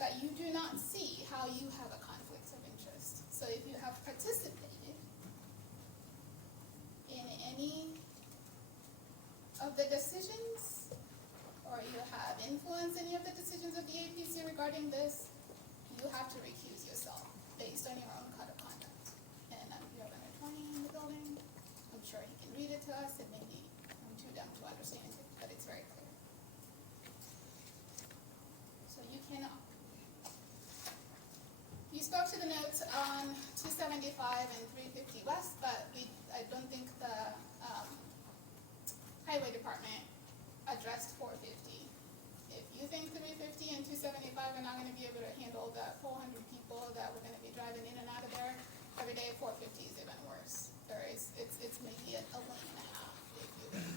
that you do not see how you have a conflict of interest. So if you have participated in any of the decisions, or you have influenced any of the decisions of the APC regarding this, you have to recuse yourself based on your own code of conduct. And you have an attorney in the building. I'm sure he can read it to us, and maybe I'm too dumb to understand it, but it's very clear. So you cannot. You spoke to the notes on 275 and 350 West, but I don't think the Highway Department addressed 450. If you think 350 and 275 are not gonna be able to handle the 400 people that we're gonna be driving in and out of there every day, 450 is even worse. It's maybe a lane and a half.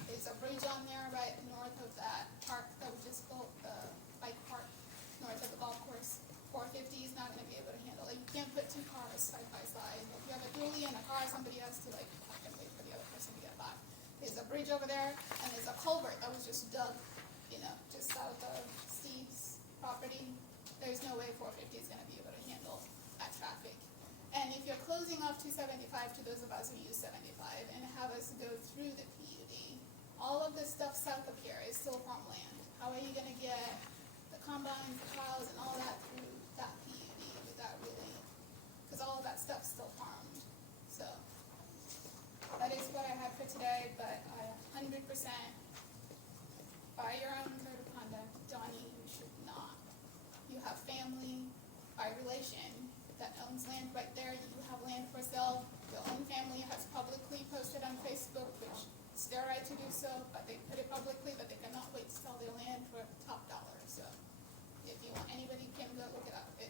There's a bridge on there right north of that park that we just built, the bike park, north of the golf course. 450 is not gonna be able to handle it. You can't put 2 cars side by side. If you have a dually and a car, somebody has to like fucking wait for the other person to get by. There's a bridge over there, and there's a culvert that was just dug, just south of Steve's property. There's no way 450 is gonna be able to handle that traffic. And if you're closing off 275 to those of us who use 75 and have us go through the PUD, all of this stuff south of here is still farmland. How are you gonna get the combines, the plows, and all that through that PUD without really, because all of that stuff's still farmed. So that is what I have for today, but I 100%, by your own code of conduct, Donnie, you should not. You have family by relation that owns land right there. You have land for sale. Your own family has publicly posted on Facebook, which it's their right to do so, but they put it publicly, but they cannot wait to sell their land for top dollar. So if you want, anybody can go look it up. I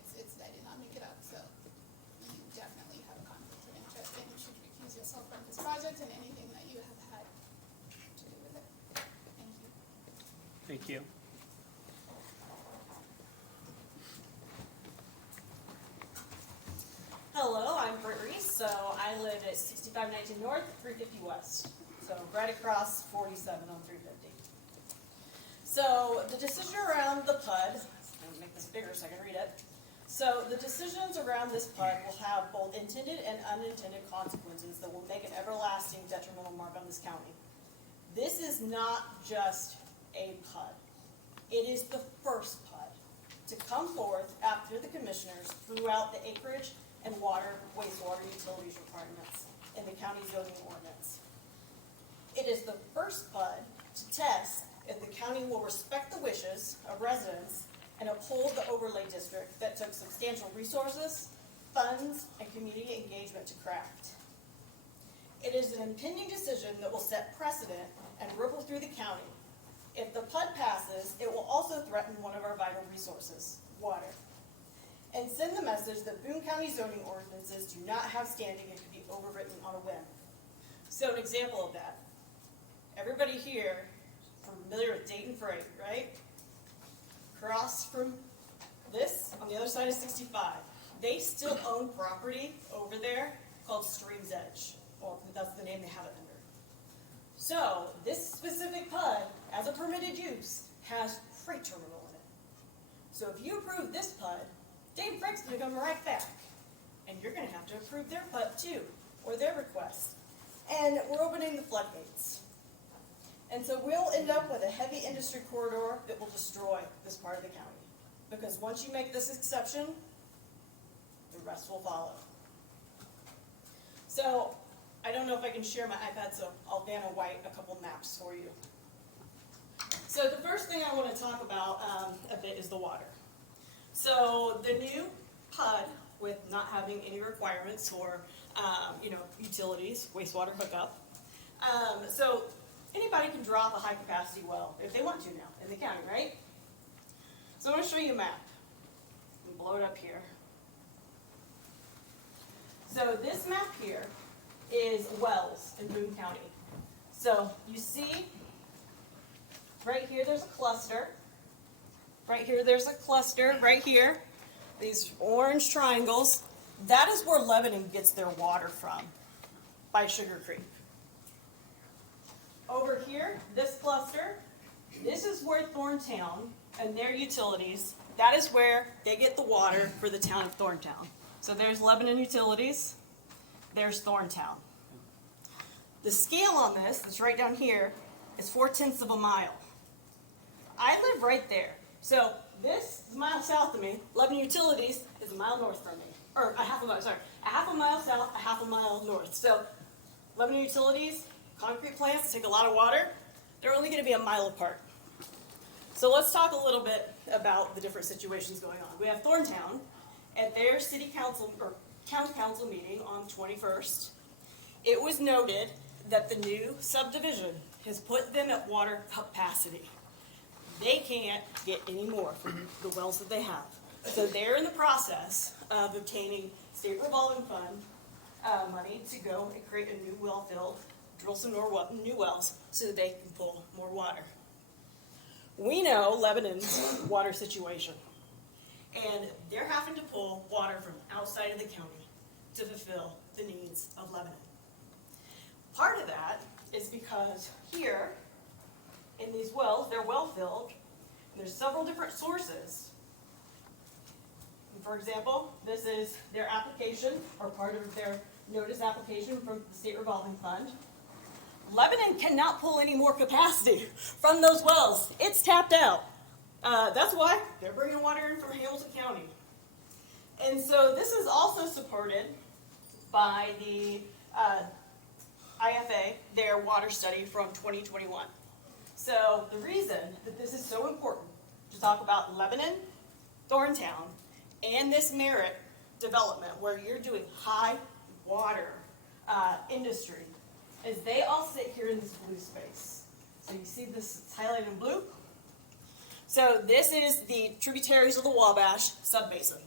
did not make it up. So you definitely have a conflict of interest, and you should recuse yourself from this project and anything that you have had to do with it. Thank you. Thank you. Hello, I'm Britt Reese. So I live at 6519 North, 350 West. So right across 47 on 350. So the decision around the PUD, I'm going to make this bigger so I can read it. So the decisions around this PUD will have both intended and unintended consequences that will make an everlasting detrimental mark on this county. This is not just a PUD. It is the first PUD to come forth after the commissioners threw out the acreage and water, wastewater utilities requirements in the county zoning ordinance. It is the first PUD to test if the county will respect the wishes of residents and uphold the overlay district that took substantial resources, funds, and community engagement to craft. It is an impending decision that will set precedent and ripple through the county. If the PUD passes, it will also threaten one of our vital resources, water, and send the message that Boone County zoning ordinances do not have standing and can be overwritten on a whim. So an example of that, everybody here familiar with Dayton Freight, right? Across from this, on the other side of 65, they still own property over there called Stream's Edge. Well, that's the name they have it under. So this specific PUD, as a permitted use, has freight terminal in it. So if you approve this PUD, Dayton Freight's gonna come right back. And you're gonna have to approve their PUD too, or their request. And we're opening the floodgates. And so we'll end up with a heavy industry corridor that will destroy this part of the county. Because once you make this exception, the rest will follow. So I don't know if I can share my iPad, so I'll Vanna White a couple maps for you. So the first thing I want to talk about a bit is the water. So the new PUD, with not having any requirements for utilities, wastewater hookup. So anybody can drop a high capacity well if they want to now in the county, right? So I want to show you a map. I'm gonna blow it up here. So this map here is wells in Boone County. So you see, right here there's a cluster. Right here there's a cluster, right here. These orange triangles. That is where Lebanon gets their water from, by Sugar Creek. Over here, this cluster, this is where Thorntown and their utilities, that is where they get the water for the town of Thorntown. So there's Lebanon Utilities, there's Thorntown. The scale on this, that's right down here, is 4/10 of a mile. I live right there. So this is a mile south of me. Lebanon Utilities is a mile north from me. Or a half a mile, sorry. A half a mile south, a half a mile north. So Lebanon Utilities, concrete plants take a lot of water. They're only going to be a mile apart. So let's talk a little bit about the different situations going on. We have Thorntown at their city council or county council meeting on 21st. It was noted that the new subdivision has put them at water capacity. They can't get any more from the wells that they have. So they're in the process of obtaining state revolving fund money to go and create a new well field, drill some more new wells so that they can pull more water. We know Lebanon's water situation, and they're having to pull water from outside of the county to fulfill the needs of Lebanon. Part of that is because here, in these wells, they're well filled, and there's several different sources. For example, this is their application, or part of their notice application from the State Revolving Fund. Lebanon cannot pull any more capacity from those wells. It's tapped out. That's why they're bringing water in from Hamilton County. And so this is also supported by the IFA, their water study from 2021. So the reason that this is so important to talk about Lebanon, Thorntown, and this Merritt development where you're doing high water industry is they all sit here in this blue space. So you see this highlighted in blue? So this is the tributaries of the Wabash subbasin.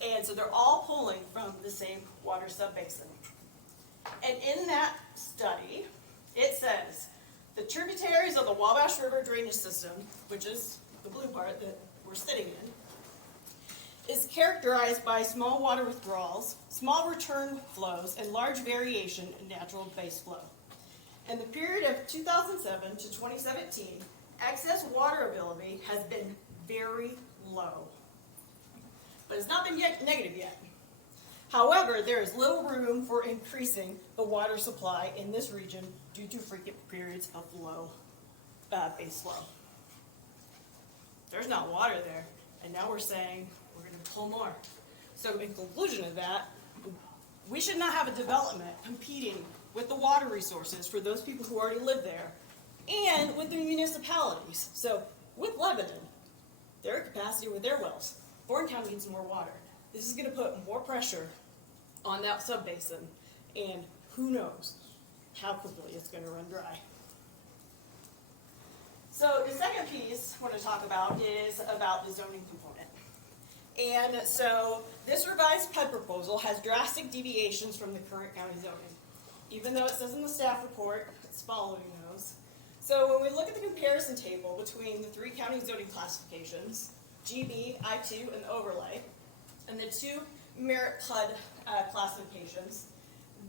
And so they're all pulling from the same water subbasin. And in that study, it says the tributaries of the Wabash River drainage system, which is the blue part that we're sitting in, is characterized by small water withdrawals, small return flows, and large variation in natural base flow. In the period of 2007 to 2017, excess water availability has been very low. but it's not been yet negative yet. However, there is little room for increasing the water supply in this region due to frequent periods of low base flow. There's not water there, and now we're saying we're going to pull more. So in conclusion of that, we should not have a development competing with the water resources for those people who already live there and with the municipalities. So with Lebanon, their capacity with their wells, Boone County needs more water. This is going to put more pressure on that subbasin, and who knows how quickly it's going to run dry. So the second piece I want to talk about is about the zoning component. And so this revised PUD proposal has drastic deviations from the current county zoning. Even though it says in the staff report, it's following those. So when we look at the comparison table between the three county zoning classifications, GB, I2, and overlay, and the two merit PUD classifications,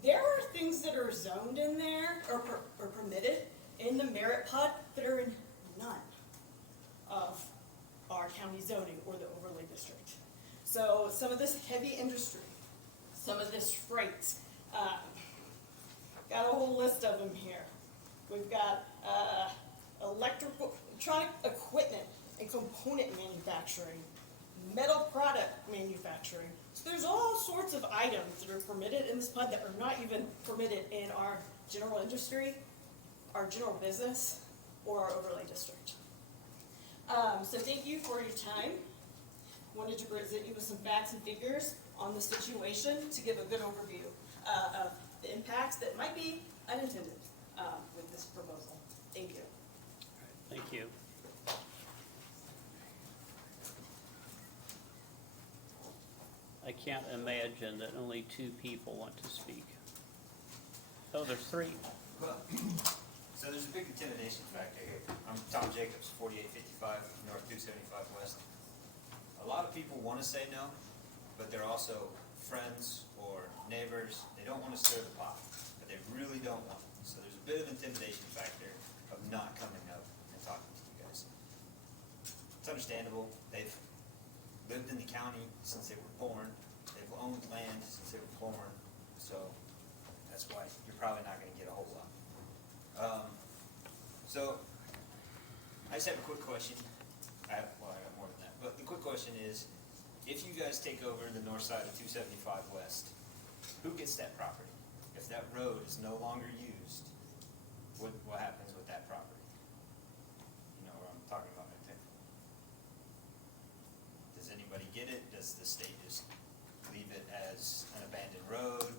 there are things that are zoned in there or permitted in the merit PUD that are in none of our county zoning or the overlay district. So some of this heavy industry, some of this freight, got a whole list of them here. We've got electronic equipment and component manufacturing, metal product manufacturing. So there's all sorts of items that are permitted in this PUD that are not even permitted in our general industry, our general business, or our overlay district. So thank you for your time. Wanted to present you with some facts and figures on the situation to give a good overview of the impacts that might be unintended with this proposal. Thank you. Thank you. I can't imagine that only 2 people want to speak. Oh, there's 3. So there's a big intimidation factor here. I'm Tom Jacobs, 4855 North 275 West. A lot of people want to say no, but they're also friends or neighbors. They don't want to stir the pot, but they really don't want it. So there's a bit of intimidation factor of not coming up and talking to you guys. It's understandable. They've lived in the county since they were born. They've owned land since they were born. So that's why you're probably not going to get a whole lot. So I just have a quick question. I got more than that. But the quick question is, if you guys take over the north side of 275 West, who gets that property? If that road is no longer used, what happens with that property? You know what I'm talking about right there. Does anybody get it? Does the state just leave it as an abandoned road?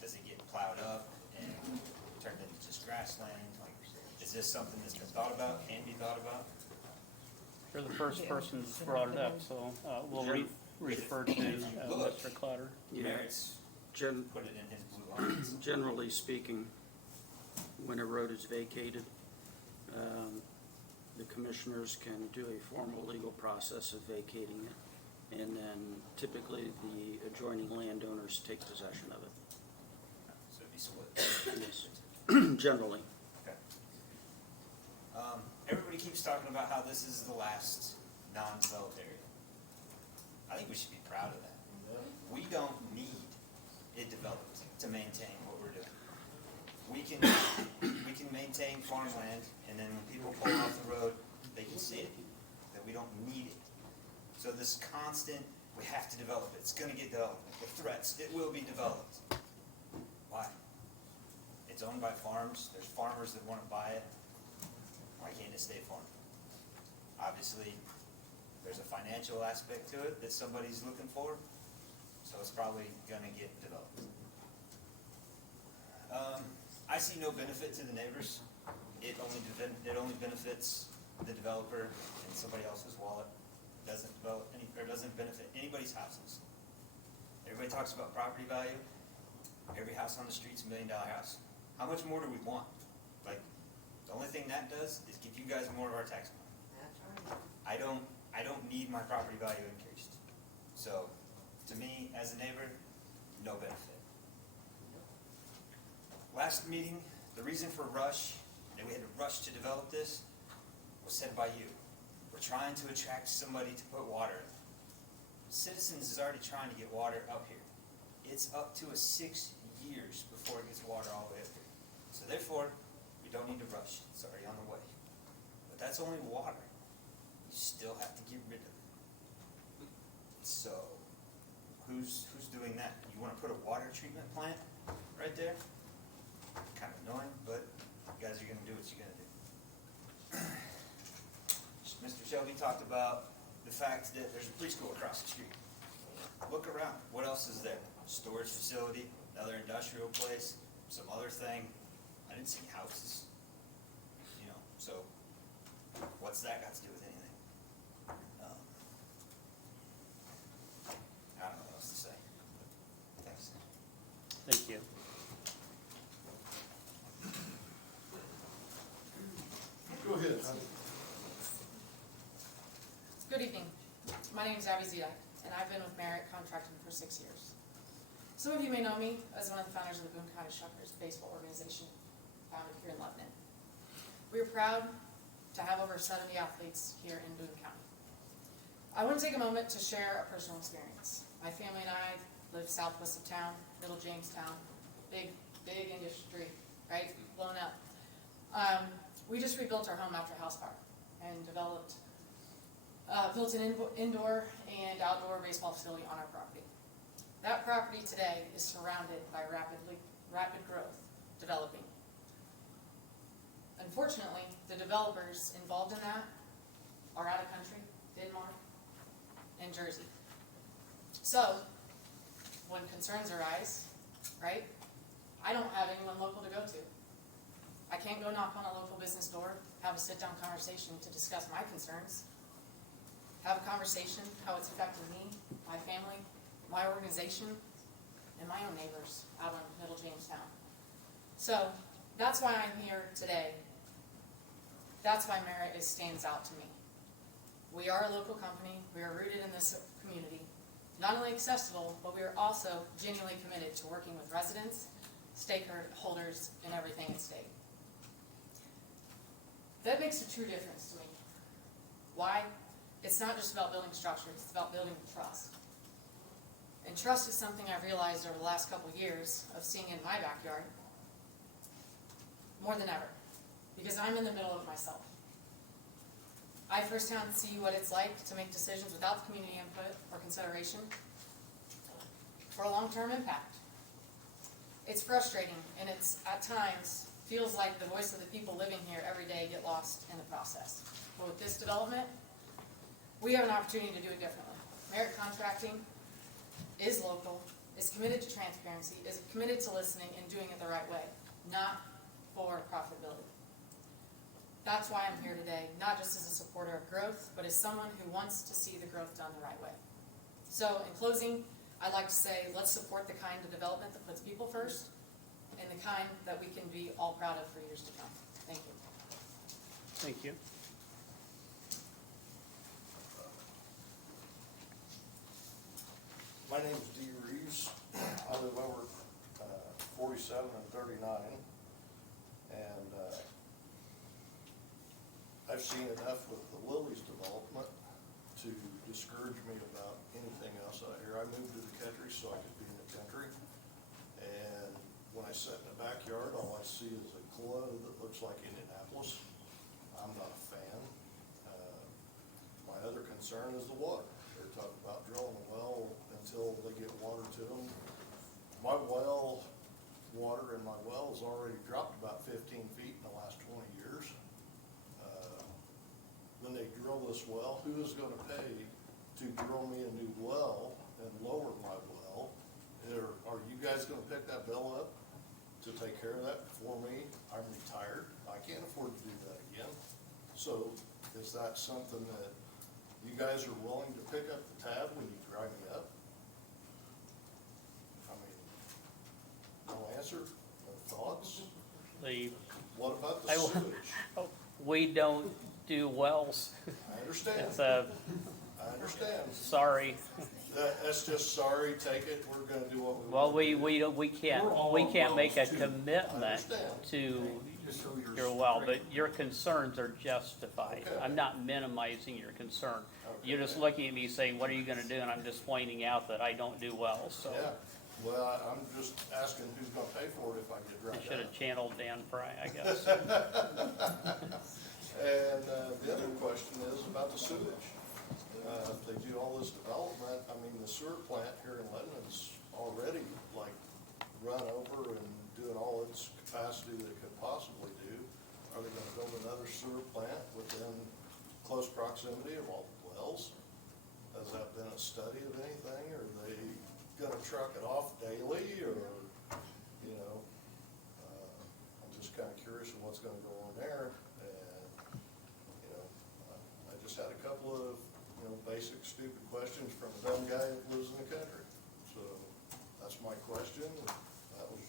Does it get plowed up and turned into just grassland? Like, is this something that's been thought about, can be thought about? You're the first person that's brought it up, so we'll refer to Mr. Clotter. Merritt's put it in his blue lines. Generally speaking, when a road is vacated, the commissioners can do a formal legal process of vacating it, and then typically the adjoining landowners take possession of it. So it'd be split. Yes. Generally. Okay. Everybody keeps talking about how this is the last non-developed area. I think we should be proud of that. We don't need it developed to maintain what we're doing. We can maintain farmland, and then when people pull off the road, they can see it, that we don't need it. So this constant, we have to develop it. It's going to get developed. The threats, it will be developed. Why? It's owned by farms. There's farmers that want to buy it. Why can't it stay farmed? Obviously, there's a financial aspect to it that somebody's looking for, so it's probably going to get developed. I see no benefit to the neighbors. It only benefits the developer and somebody else's wallet. Doesn't benefit anybody's houses. Everybody talks about property value. Every house on the street's $1 million house. How much more do we want? Like, the only thing that does is give you guys more of our tax money. That's right. I don't need my property value increased. So, to me, as a neighbor, no benefit. Last meeting, the reason for rush, that we had to rush to develop this, was said by you. We're trying to attract somebody to put water in. Citizens is already trying to get water up here. It's up to 6 years before it gets water all the way up here. So therefore, we don't need to rush. It's already on the way. But that's only water. You still have to get rid of it. So, who's doing that? You want to put a water treatment plant right there? Kind of annoying, but you guys are going to do what you're going to do. Mr. Shelby talked about the fact that there's a preschool across the street. Look around. What else is there? Storage facility, another industrial place, some other thing. I didn't see houses. You know, so what's that got to do with anything? I don't know what else to say. Thanks. Thank you. Go ahead, honey. Good evening. My name is Abby Zedek, and I've been with Merritt Contracting for 6 years. Some of you may know me as one of the founders of the Boone County Shuckers baseball organization founded here in Lebanon. We are proud to have over 70 athletes here in Boone County. I want to take a moment to share a personal experience. My family and I live southwest of town, Middle Jamestown, big industry, right, blown up. We just rebuilt our home after a house fire and built an indoor and outdoor baseball facility on our property. That property today is surrounded by rapid growth developing. Unfortunately, the developers involved in that are out of country, Denmark and Jersey. So, when concerns arise, right, I don't have anyone local to go to. I can't go knock on a local business door, have a sit-down conversation to discuss my concerns, have a conversation how it's affecting me, my family, my organization, and my own neighbors out in Middle Jamestown. So that's why I'm here today. That's why Merritt stands out to me. We are a local company. We are rooted in this community. Not only accessible, but we are also genuinely committed to working with residents, stakeholders, and everything at stake. That makes a true difference to me. Why? It's not just about building structure, it's about building trust. And trust is something I've realized over the last couple of years of seeing in my backyard, more than ever, because I'm in the middle of it myself. I firsthand see what it's like to make decisions without community input or consideration for a long-term impact. It's frustrating, and it's at times feels like the voice of the people living here every day get lost in the process. But with this development, we have an opportunity to do it differently. Merritt Contracting is local, is committed to transparency, is committed to listening and doing it the right way, not for profitability. That's why I'm here today, not just as a supporter of growth, but as someone who wants to see the growth done the right way. So in closing, I'd like to say let's support the kind of development that puts people first and the kind that we can be all proud of for years to come. Thank you. Thank you. My name is Dee Reeves. I live over 47 and 39, and I've seen enough with the Lily's development to discourage me about anything else out here. I moved to the country so I could be in the country, and when I sit in the backyard, all I see is a glow that looks like Indianapolis. I'm not a fan. My other concern is the water. They're talking about drilling a well until they get water to them. My well, water in my well has already dropped about 15 feet in the last 20 years. When they drill this well, who is going to pay to drill me a new well and lower my well? Are you guys going to pick that bill up to take care of that for me? I'm retired. I can't afford to do that again. So is that something that you guys are willing to pick up the tab when you dry me up? I mean, no answer, no thoughts? What about the sewage? We don't do wells. I understand. It's I understand. sorry. That's just sorry, take it, we're gonna do what we Well, want to do. we can't make a commitment I understand. to Just so your well, but your concerns are justified. Okay. I'm not minimizing your concern. Okay. You're just looking at me saying, what are you gonna do? And I'm just pointing out that I don't do well, so. Yeah, well, I'm just asking who's gonna pay for it if I get I dried should have out. channeled Dan Fry, I guess. And, the other question is about the sewage. If they do all this development, I mean, the sewer plant here in Lebanon's already like run over and doing all its capacity that it could possibly do. Are they gonna build another sewer plant within close proximity of all the wells? Has that been a study of anything? Are they gonna truck it off daily or, you know? I'm just kinda curious of what's gonna go on there. And, you know, I just had a couple of, you know, basic stupid questions from a dumb guy that lives in the country. So that's my question. That was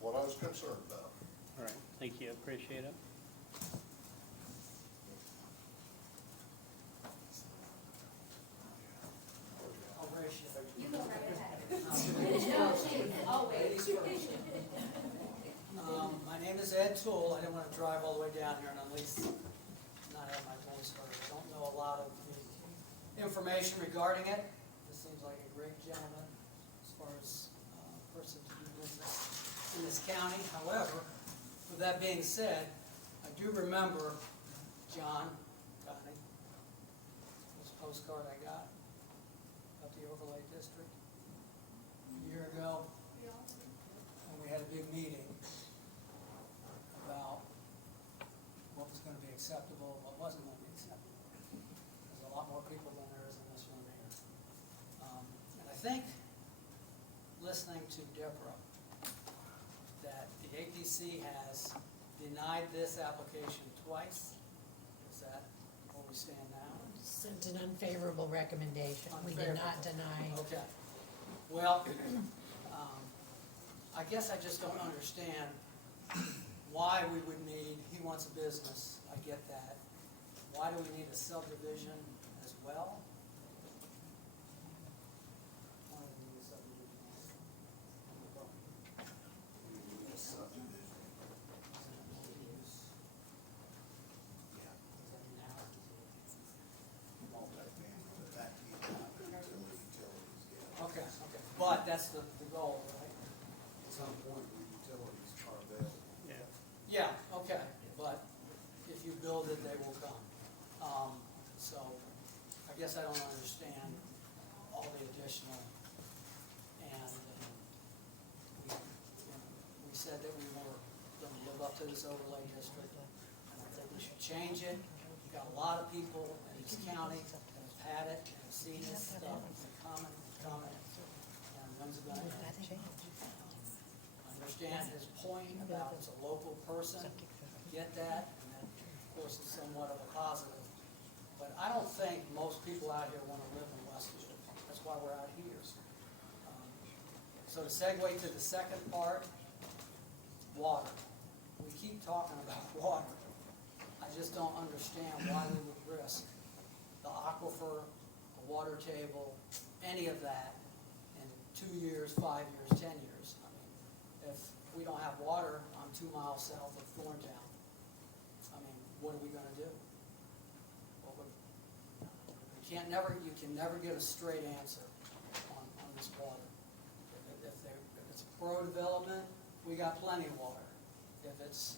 what I was concerned about. All right, thank you, appreciate it. You go right ahead. Always. My name is Ed Toole. I didn't want to drive all the way down here and at least not have my voice heard. I don't know a lot of the information regarding it. This seems like a great gentleman as far as person to do business in this county. However, with that being said, I do remember John, Connie, this postcard I got of the overlay district a year ago. And we had a big meeting about what was gonna be acceptable, what wasn't gonna be acceptable. There's a lot more people than there is in this room here. And I think, listening to Deborah, that the APC has denied this application twice. Is that where we stand now? Sent an unfavorable recommendation. We did not deny. Okay. Well, I guess I just don't understand why we would need, he wants a business, I get that. Why do we need a subdivision as well? Why do we need a subdivision? Okay, okay, but that's the goal, right? At some point, the utilities are available. Yeah. Yeah, okay, but if you build it, they will come. So, I guess I don't understand all the additional, and, we said that we were gonna live up to this overlay district, and I think we should change it. We've got a lot of people in this county that have had it, and have seen this stuff, and comment, and when's it gonna end? I understand his point about it's a local person, I get that, and that, of course, is somewhat of a positive. But I don't think most people out here wanna live in West District, that's why we're out here. So to segue to the second part, water. We keep talking about water. I just don't understand why we would risk the aquifer, the water table, any of that in 2 years, 5 years, 10 years. I mean, if we don't have water, I'm 2 miles south of Thorntown. I mean, what are we gonna do? You can never get a straight answer on this water. If it's a pro-development, we got plenty of water. If it's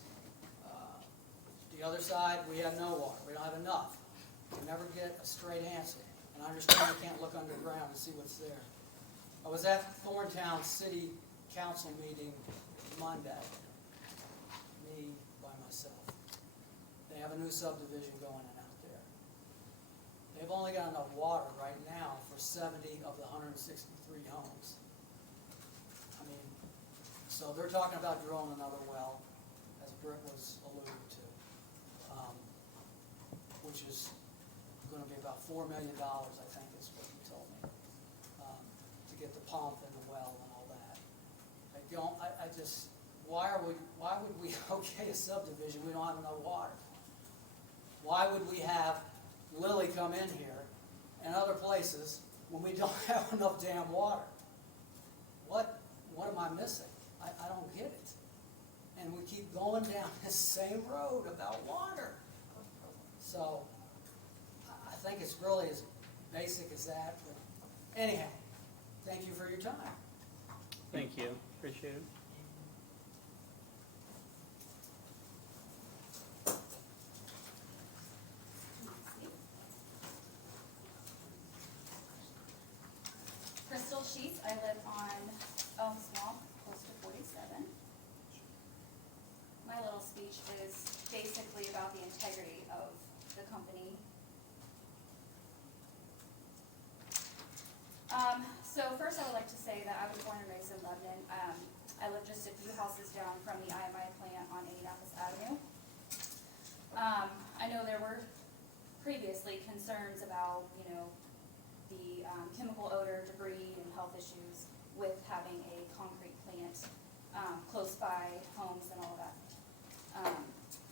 the other side, we have no water, we don't have enough. You can never get a straight answer. And I understand you can't look underground and see what's there. I was at Thorntown City Council meeting Monday, me by myself. They have a new subdivision going in out there. They've only got enough water right now for 70 of the 163 homes. I mean, so they're talking about drilling another well, as Britt was alluding to, which is gonna be about $4 million, I think is what he told me, to get the pump and the well and all that. I just, why would we okay a subdivision, we don't have enough water? Why would we have Lily come in here and other places when we don't have enough damn water? What am I missing? I don't get it. and we keep going down this same road about water. So, I think it's really as basic as that, but anyhow, thank you for your time. Thank you, appreciate it. Crystal Sheets, I live on Elm Swamp, close to 47. My little speech is basically about the integrity of the company. So first I would like to say that I was born and raised in Lebanon. I live just a few houses down from the IMI plant on Indianapolis Avenue. I know there were previously concerns about, you know, the chemical odor, debris, and health issues with having a concrete plant close by homes and all of that.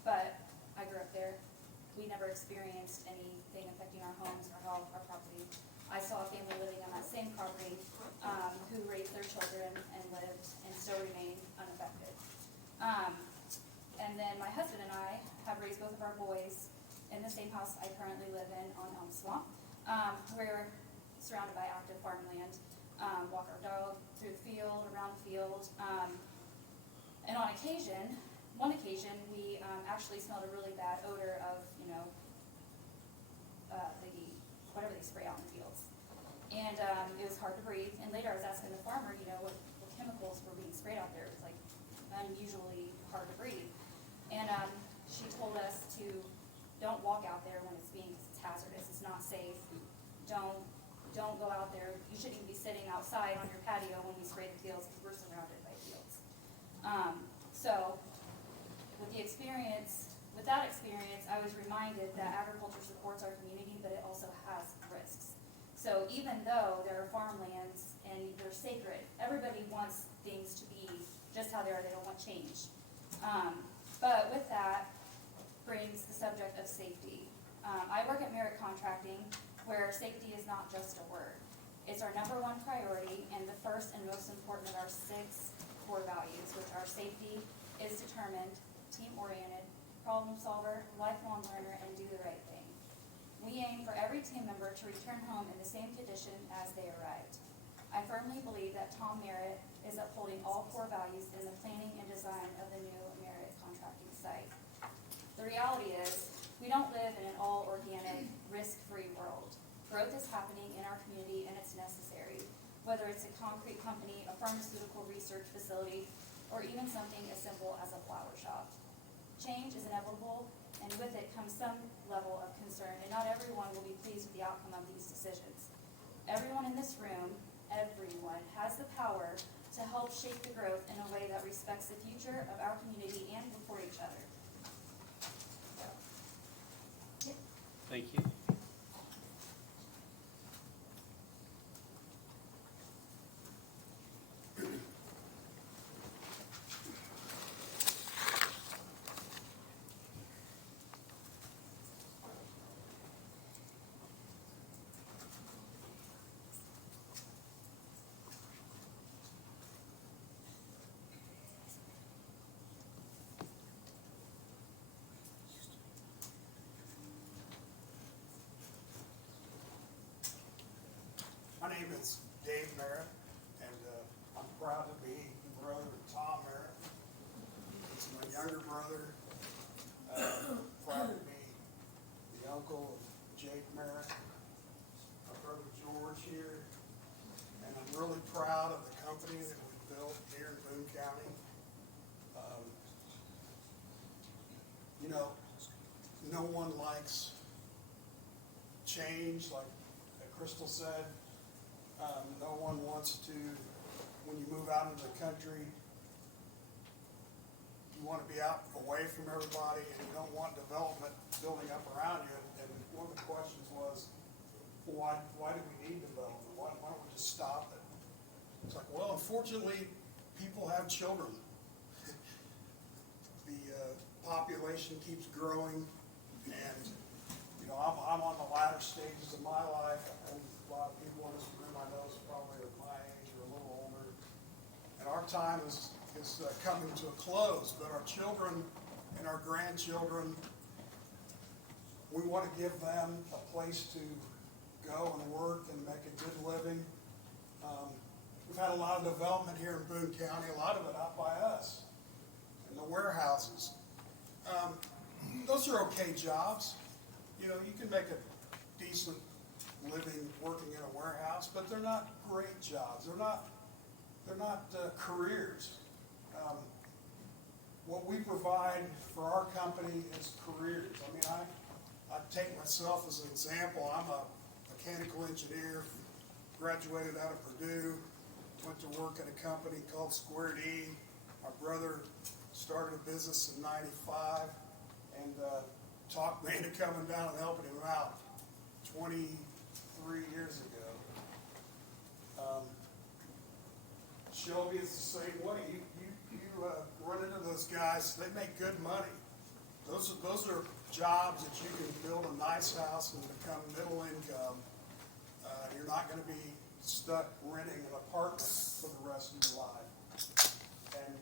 But I grew up there. We never experienced anything affecting our homes, our health, our property. I saw a family living on that same property who raised their children and lived and still remain unaffected. And then my husband and I have raised both of our boys in the same house I currently live in on Elm Swamp. We're surrounded by active farmland, walk our dog through the field, around the field. And on one occasion, we actually smelled a really bad odor of, you know, whatever they spray out in the fields. And it was hard to breathe. And later I was asking the farmer, you know, what chemicals were being sprayed out there. It was like unusually hard to breathe. And she told us to don't walk out there when it's hazardous. It's not safe. Don't go out there. You shouldn't even be sitting outside on your patio when we spray the fields because we're surrounded by fields. So with that experience, I was reminded that agriculture supports our community, but it also has risks. So even though there are farmlands and they're sacred, everybody wants things to be just how they are. They don't want change. But with that brings the subject of safety. I work at Merit Contracting, where safety is not just a word. It's our #1 priority and the first and most important of our 6 core values, which are safety, is determined, team-oriented, problem solver, lifelong learner, and do the right thing. We aim for every team member to return home in the same condition as they arrived. I firmly believe that Tom Merritt is upholding all core values in the planning and design of the new Merritt Contracting site. The reality is, we don't live in an all-organic, risk-free world. Growth is happening in our community and it's necessary, whether it's a concrete company, a pharmaceutical research facility, or even something as simple as a flower shop. Change is inevitable, and with it comes some level of concern, and not everyone will be pleased with the outcome of these decisions. Everyone in this room, everyone, has the power to help shape the growth in a way that respects the future of our community and for each other. Thank you. My name is Dave Merritt, and I'm proud to be the brother of Tom Merritt. He's my younger brother. Proud to be the uncle of Jake Merritt, my brother George here, and I'm really proud of the company that we built here in Boone County. You know, no one likes change, like Crystal said. No one wants to, when you move out into the country, you want to be out away from everybody and you don't want development building up around you. And one of the questions was, well, why do we need development? Why don't we just stop it? It's like, well, unfortunately, people have children. The population keeps growing, and you know, I'm on the latter stages of my life, and a lot of people in this room I know is probably my age or a little older, and our time is is coming to a close, but our children and our grandchildren, we want to give them a place to go and work and make a good living. We've had a lot of development here in Boone County, a lot of it out by us, in the warehouses. Those are okay jobs. You know, you can make a decent living working in a warehouse, but they're not great jobs. They're not careers. What we provide for our company is careers. I mean, I take myself as an example. I'm a mechanical engineer, graduated out of Purdue, went to work at a company called Square D. My brother started a business in '95 and talked me into coming down and helping him out 23 years ago. Shelby is the same way. You run into those guys, they make good money. Those are jobs that you can build a nice house and become middle income. You're not going to be stuck renting an apartment for the rest of your life. And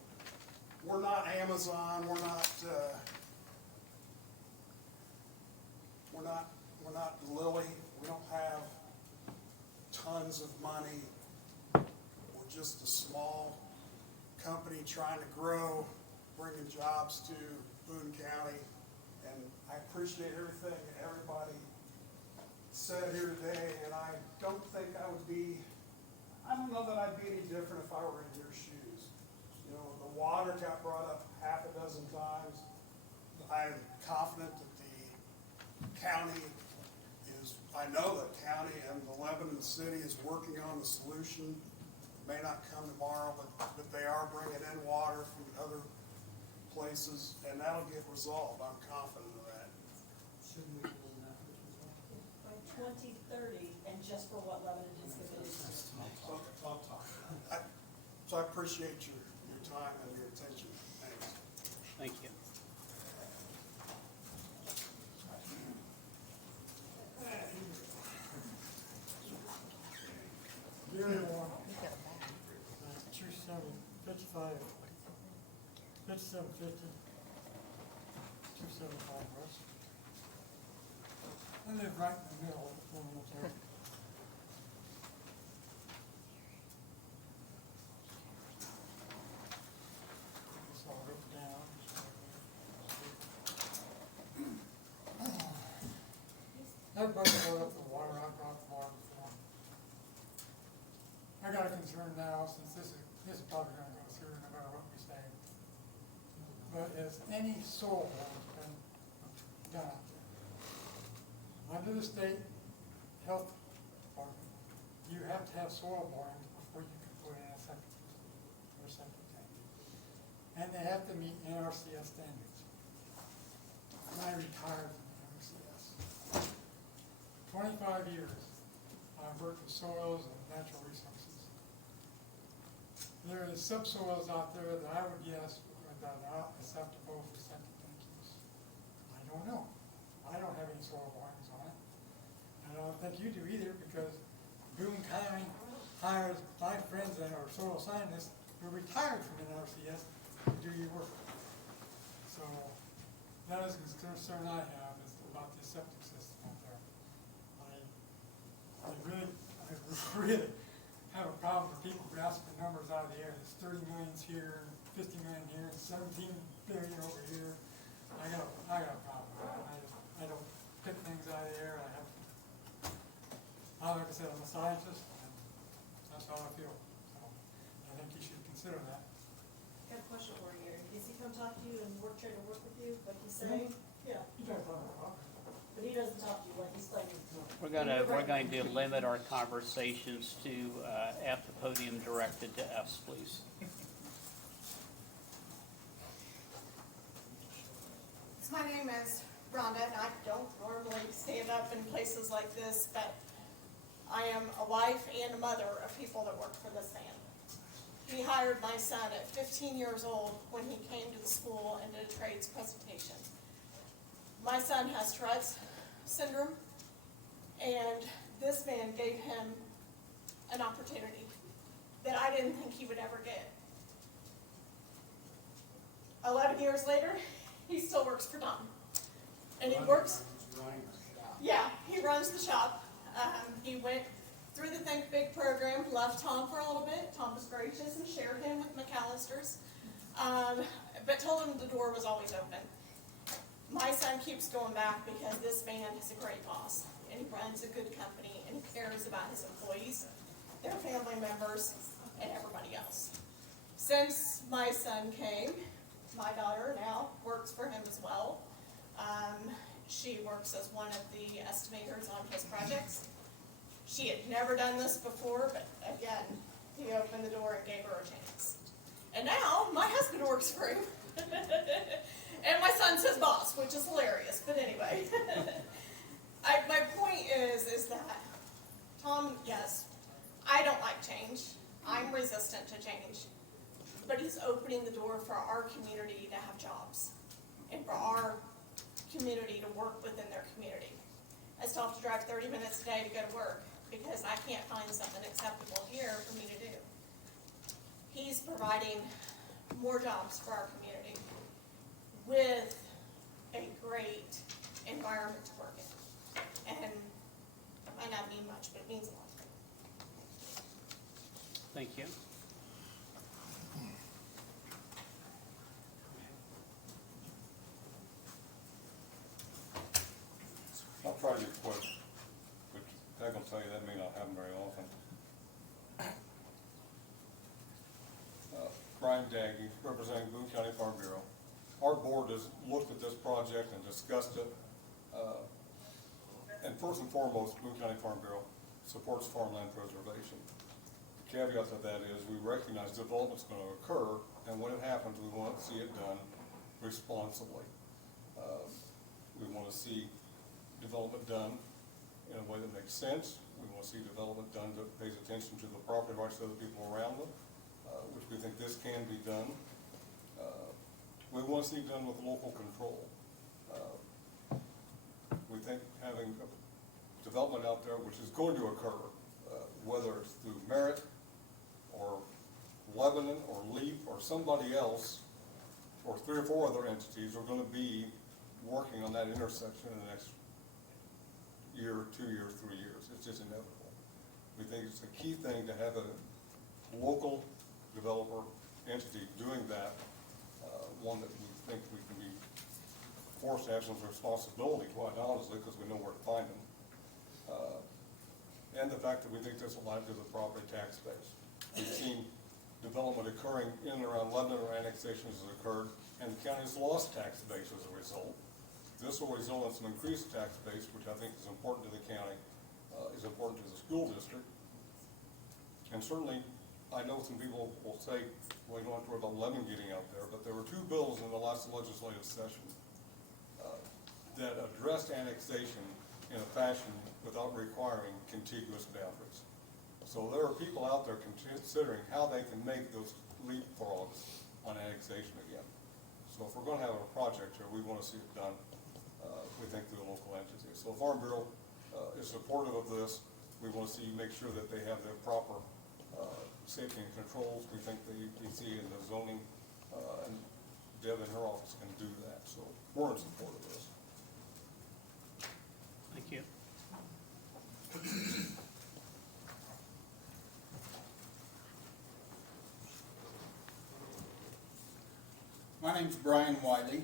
we're not Amazon. We're not Lilly. We don't have tons of money. We're just a small company trying to grow, bringing jobs to Boone County. And I appreciate everything everybody said here today, and I don't think I don't know that I'd be any different if I were in your shoes. You know, the water got brought up half a dozen times. I'm confident that the county I know that county and the Lebanon City is working on the solution. It may not come tomorrow, but they are bringing in water from other places, and that'll get resolved. I'm confident of that. By 2030, and just for what Lebanon is going to do. So I appreciate your time and your attention. Thanks. Thank you. Gary Warren. 5750. 275 West. I live right in the middle of the military. It's all written down. Everybody brought up the water. I brought the water before. I got a concern now, since this is probably going to go through no matter what we say. But has any soil has been done out there? Under the state health department, you have to have soil borings before you can put in a septic system or septic tank. And they have to meet NRCS standards. And I retired from the NRCS. 25 years I've worked with soils and natural resources. There is subsoils out there that I would guess that are not acceptable for septic tank use. I don't know. I don't have any soil borings on it. I don't think you do either, because Boone County hires my friends that are soil scientists who retired from NRCS to do your work. So that is a concern I have, is about the septic system out there. I really have a problem with people grasping numbers out of the air. There's 30 million here, 50 million here, 17 billion over here. I got a problem with that. I don't pick things out of the air. Like I said, I'm a scientist, and that's how I feel. So I think you should consider that. I got a question for you. Does he come talk to you and try to work with you, like he's saying? Yeah. You guys talk about it. But he doesn't talk to you like he's claiming. We're going to limit our conversations to at the podium directed to us, please. So my name is Rhonda, and I don't normally stand up in places like this, but I am a wife and a mother of people that work for this man. He hired my son at 15 years old when he came to the school and did a trades presentation. My son has Tourette's syndrome, and this man gave him an opportunity that I didn't think he would ever get. 11 years later, he still works for Tom. And he works, yeah, he runs the shop. He went through the Think Big program, left Tom for a little bit. Tom was gracious and shared him with McAllister's, but told him the door was always open. My son keeps going back because this man is a great boss, and he runs a good company, and he cares about his employees, their family members, and everybody else. Since my son came, my daughter now works for him as well. She works as one of the estimators on his projects. She had never done this before, but again, he opened the door and gave her a chance. And now, my husband works for him. And my son says boss, which is hilarious, but anyway. My point is that, Tom, yes, I don't like change. I'm resistant to change. But he's opening the door for our community to have jobs, and for our community to work within their community. I still have to drive 30 minutes a day to go to work because I can't find something acceptable here for me to do. He's providing more jobs for our community with a great environment to work in. And it might not mean much, but it means a lot. Thank you. I'll try to be quick, but I can tell you that may not happen very often. Brian Daggy, representing Boone County Farm Bureau. Our board has looked at this project and discussed it. And first and foremost, Boone County Farm Bureau supports farmland preservation. The caveat to that is we recognize development's going to occur, and when it happens, we want to see it done responsibly. We want to see development done in a way that makes sense. We want to see development done that pays attention to the property rights of the people around them, which we think this can be done. We want to see it done with local control. We think having development out there, which is going to occur, whether it's through Merit or Lebanon or LEAP or somebody else, or 3 or 4 other entities are going to be working on that intersection in the next year, 2 years, 3 years. It's just inevitable. We think it's a key thing to have a local developer entity doing that, one that we think we can be forced to have some responsibility, quite honestly, because we know where to find them. And the fact that we think this will add to the property tax base. We've seen development occurring in and around Lebanon, or annexations has occurred, and the county's lost tax base as a result. This will result in some increased tax base, which I think is important to the county, is important to the school district. And certainly, I know some people will say, well, you don't have to worry about Lemon getting out there, but there were 2 bills in the last legislative session that addressed annexation in a fashion without requiring contiguous boundaries. So there are people out there considering how they can make those leapfrogs on annexation again. So if we're going to have a project here, we want to see it done, we think, through a local entity. So Farm Bureau is supportive of this. We want to see, make sure that they have their proper safety and controls. We think the APC and the zoning, and Deb in her office can do that. So we're in support of this. Thank you. My name's Brian Wiley,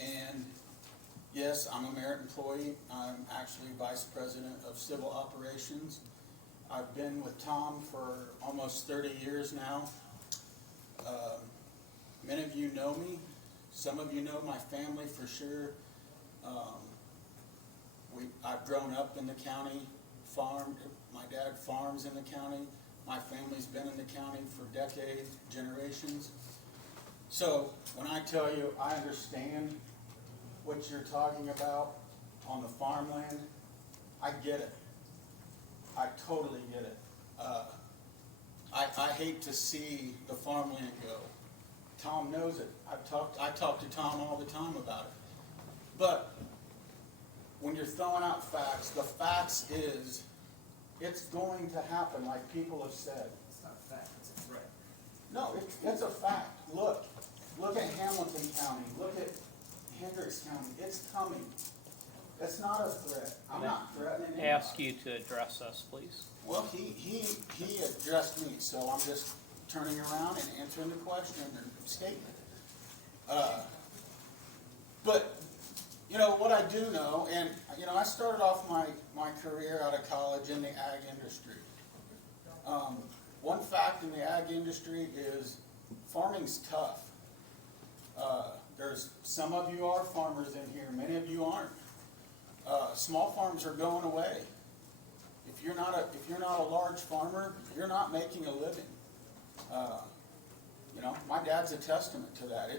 and yes, I'm a Merit employee. I'm actually Vice President of Civil Operations. I've been with Tom for almost 30 years now. Many of you know me. Some of you know my family for sure. I've grown up in the county, farmed. My dad farms in the county. My family's been in the county for decades, generations. So when I tell you I understand what you're talking about on the farmland, I get it. I totally get it. I hate to see the farmland go. Tom knows it. I talk to Tom all the time about it. But when you're throwing out facts, the facts is it's going to happen, like people have said. It's not a fact, it's a threat. No, it's a fact. Look, Look at Hamilton County, look at Hendricks County, it's coming. That's not a threat, I'm not threatening anybody. Ask you to address us, please. Well, he addressed me, so I'm just turning around and answering the question or statement. But, you know, what I do know, and, you know, I started off my career out of college in the ag industry. One fact in the ag industry is farming's tough. There's some of you are farmers in here, many of you aren't. Small farms are going away. If you're not a large farmer, you're not making a living. You know, my dad's a testament to that.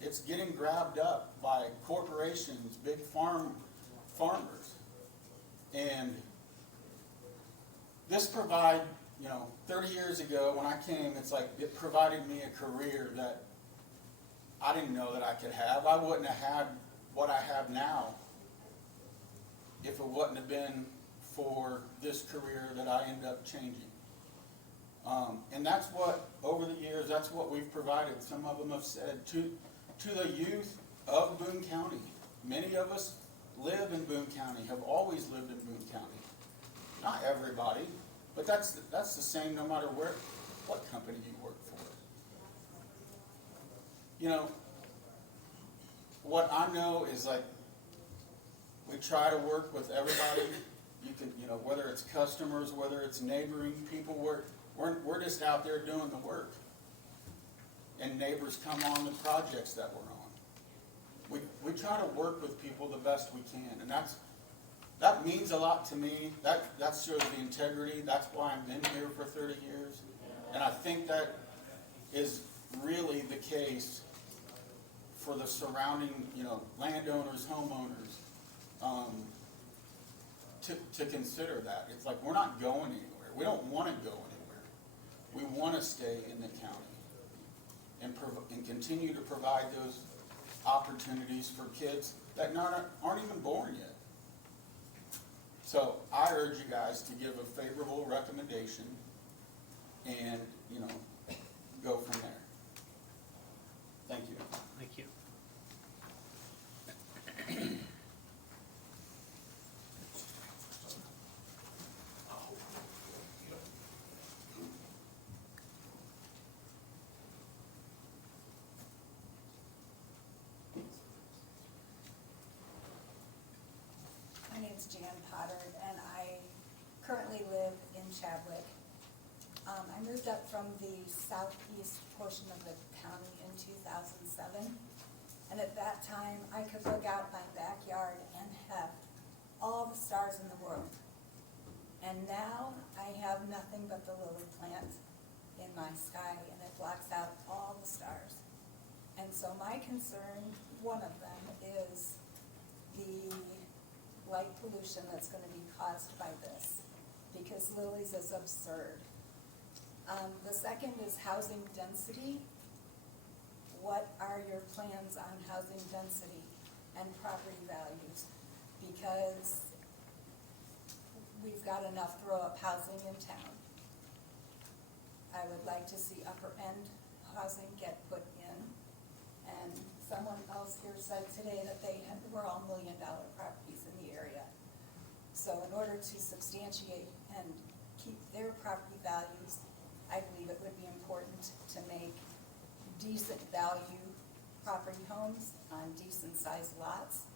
It's getting grabbed up by corporations, big farmers. And this provide, you know, 30 years ago when I came, it's like it provided me a career that I didn't know that I could have. I wouldn't have had what I have now if it wouldn't have been for this career that I end up changing. And that's what, over the years, that's what we've provided. Some of them have said to the youth of Boone County. Many of us live in Boone County, have always lived in Boone County. Not everybody, but that's the same no matter what company you work for. You know, what I know is like, we try to work with everybody. You can, you know, whether it's customers, whether it's neighboring people, we're just out there doing the work. And neighbors come on the projects that we're on. We try to work with people the best we can, and that means a lot to me. That shows the integrity. That's why I've been here for 30 years. And I think that is really the case for the surrounding, you know, landowners, homeowners, to consider that. It's like we're not going anywhere. We don't want to go anywhere. We want to stay in the county and continue to provide those opportunities for kids that aren't even born yet. So I urge you guys to give a favorable recommendation and, you know, go from there. Thank you. Thank you. My name's Jan Potter, and I currently live in Chadwick. I moved up from the southeast portion of the county in 2007, and at that time, I could look out my backyard and have all the stars in the world. And now, I have nothing but the lily plant in my sky, and it blocks out all the stars. And so my concern, one of them, is the light pollution that's going to be caused by this, because lilies is absurd. The second is housing density. What are your plans on housing density and property values? Because we've got enough throw-up housing in town. I would like to see upper end housing get put in. And someone else here said today that were all $1 million properties in the area. So in order to substantiate and keep their property values, I believe it would be important to make decent value property homes on decent sized lots.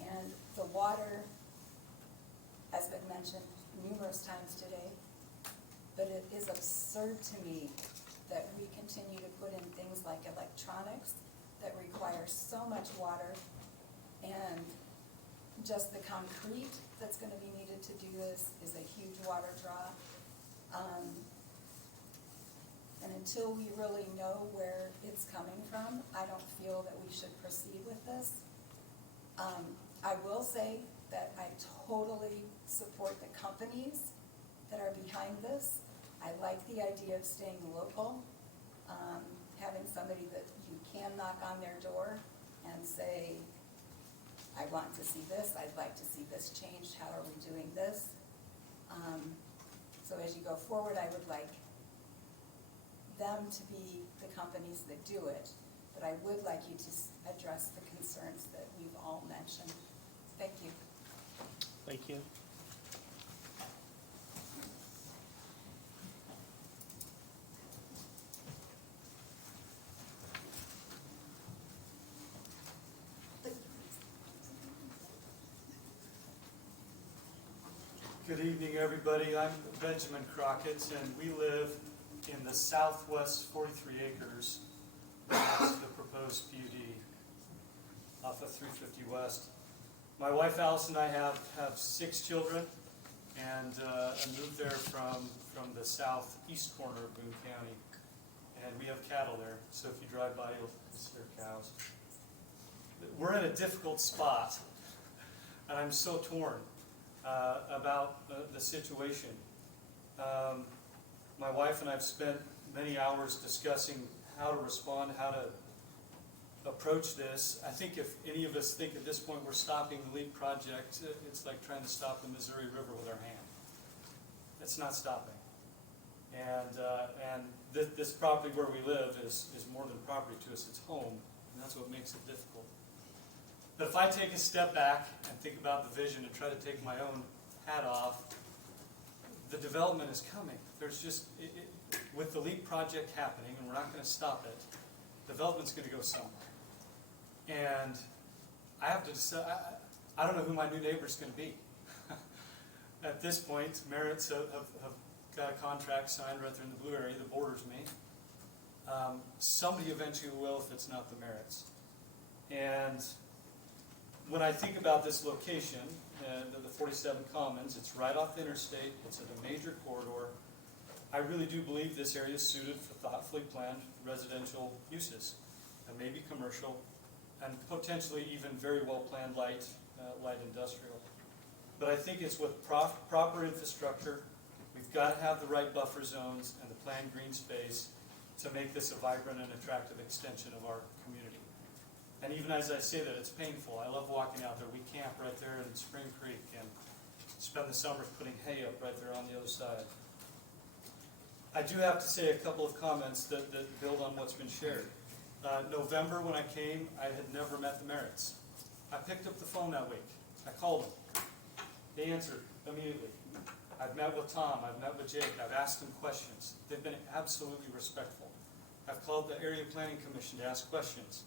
And the water has been mentioned numerous times today, but it is absurd to me that we continue to put in things like electronics that require so much water, and just the concrete that's going to be needed to do this is a huge water draw. And until we really know where it's coming from, I don't feel that we should proceed with this. I will say that I totally support the companies that are behind this. I like the idea of staying local, having somebody that you can knock on their door and say, I want to see this, I'd like to see this changed, how are we doing this? So as you go forward, I would like them to be the companies that do it, but I would like you to address the concerns that we've all mentioned. Thank you. Thank you. Good evening, everybody. I'm Benjamin Crockett, and we live in the southwest 43 acres that's the proposed PUD off of 350 West. My wife Alice and I have 6 children, and I moved there from the southeast corner of Boone County, and we have cattle there. So if you drive by, you'll see our cows. We're in a difficult spot, and I'm so torn about the situation. My wife and I have spent many hours discussing how to respond, how to approach this. I think if any of us think at this point we're stopping the LEAP project, it's like trying to stop the Missouri River with our hand. It's not stopping. And this property where we live is more than property to us, it's home, and that's what makes it difficult. But if I take a step back and think about the vision and try to take my own hat off, the development is coming. There's just, with the LEAP project happening, and we're not going to stop it, development's going to go somewhere. And I have to decide, I don't know who my new neighbor's going to be. At this point, Merritt's have got a contract signed right there in the blue area that borders me. Somebody eventually will if it's not the Merritt's. And when I think about this location, the 47 Commons, it's right off the interstate, it's in a major corridor. I really do believe this area is suited for thoughtfully planned residential uses, and maybe commercial, and potentially even very well planned light industrial. But I think it's with proper infrastructure. We've got to have the right buffer zones and the planned green space to make this a vibrant and attractive extension of our community. And even as I say that, it's painful. I love walking out there. We camp right there in Spring Creek and spend the summers putting hay up right there on the other side. I do have to say a couple of comments that build on what's been shared. November, when I came, I had never met the Merritts. I picked up the phone that week. I called them. They answered immediately. I've met with Tom. I've met with Jake. I've asked them questions. They've been absolutely respectful. I've called the Area Planning Commission to ask questions.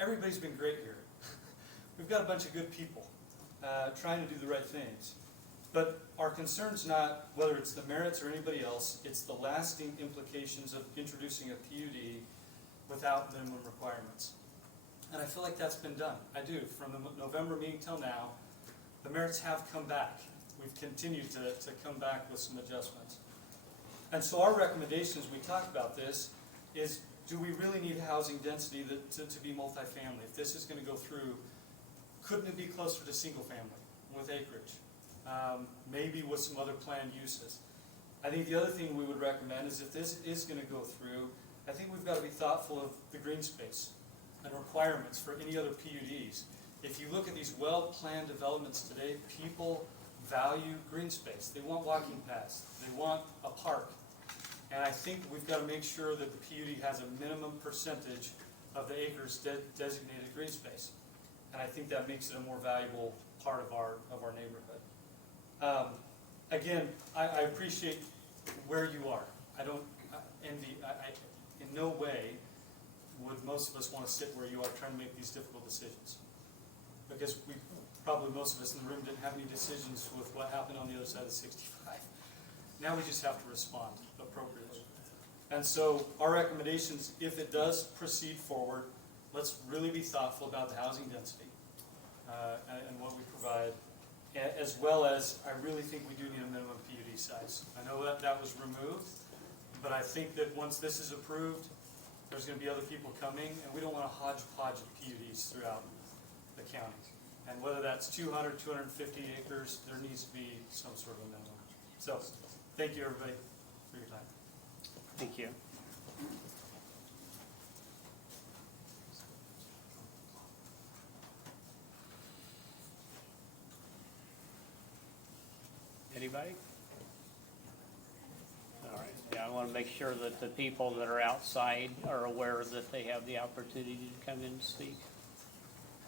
Everybody's been great here. We've got a bunch of good people trying to do the right things. But our concern's not whether it's the Merritts or anybody else, it's the lasting implications of introducing a PUD without minimum requirements. And I feel like that's been done. I do. From the November meeting till now, the Merritts have come back. We've continued to come back with some adjustments. And so our recommendation as we talk about this is, do we really need housing density to be multifamily? If this is going to go through, couldn't it be closer to single family with acreage? Maybe with some other planned uses. I think the other thing we would recommend is if this is going to go through, I think we've got to be thoughtful of the green space and requirements for any other PUDs. If you look at these well-planned developments today, people value green space. They want walking paths. They want a park. And I think we've got to make sure that the PUD has a minimum percentage of the acres designated green space. And I think that makes it a more valuable part of our neighborhood. Again, I appreciate where you are. I don't envy, in no way would most of us want to sit where you are trying to make these difficult decisions. Because probably most of us in the room didn't have any decisions with what happened on the other side of 65. Now we just have to respond appropriately. And so our recommendations, if it does proceed forward, let's really be thoughtful about the housing density and what we provide, as well as I really think we do need a minimum PUD size. I know that was removed, but I think that once this is approved, there's going to be other people coming, and we don't want a hodgepodge of PUDs throughout the county. And whether that's 200, 250 acres, there needs to be some sort of a minimum. So, thank you everybody for your time. Thank you. Anybody? All right. Yeah, I want to to make sure that the people that are outside are aware that they have the opportunity to come in and speak.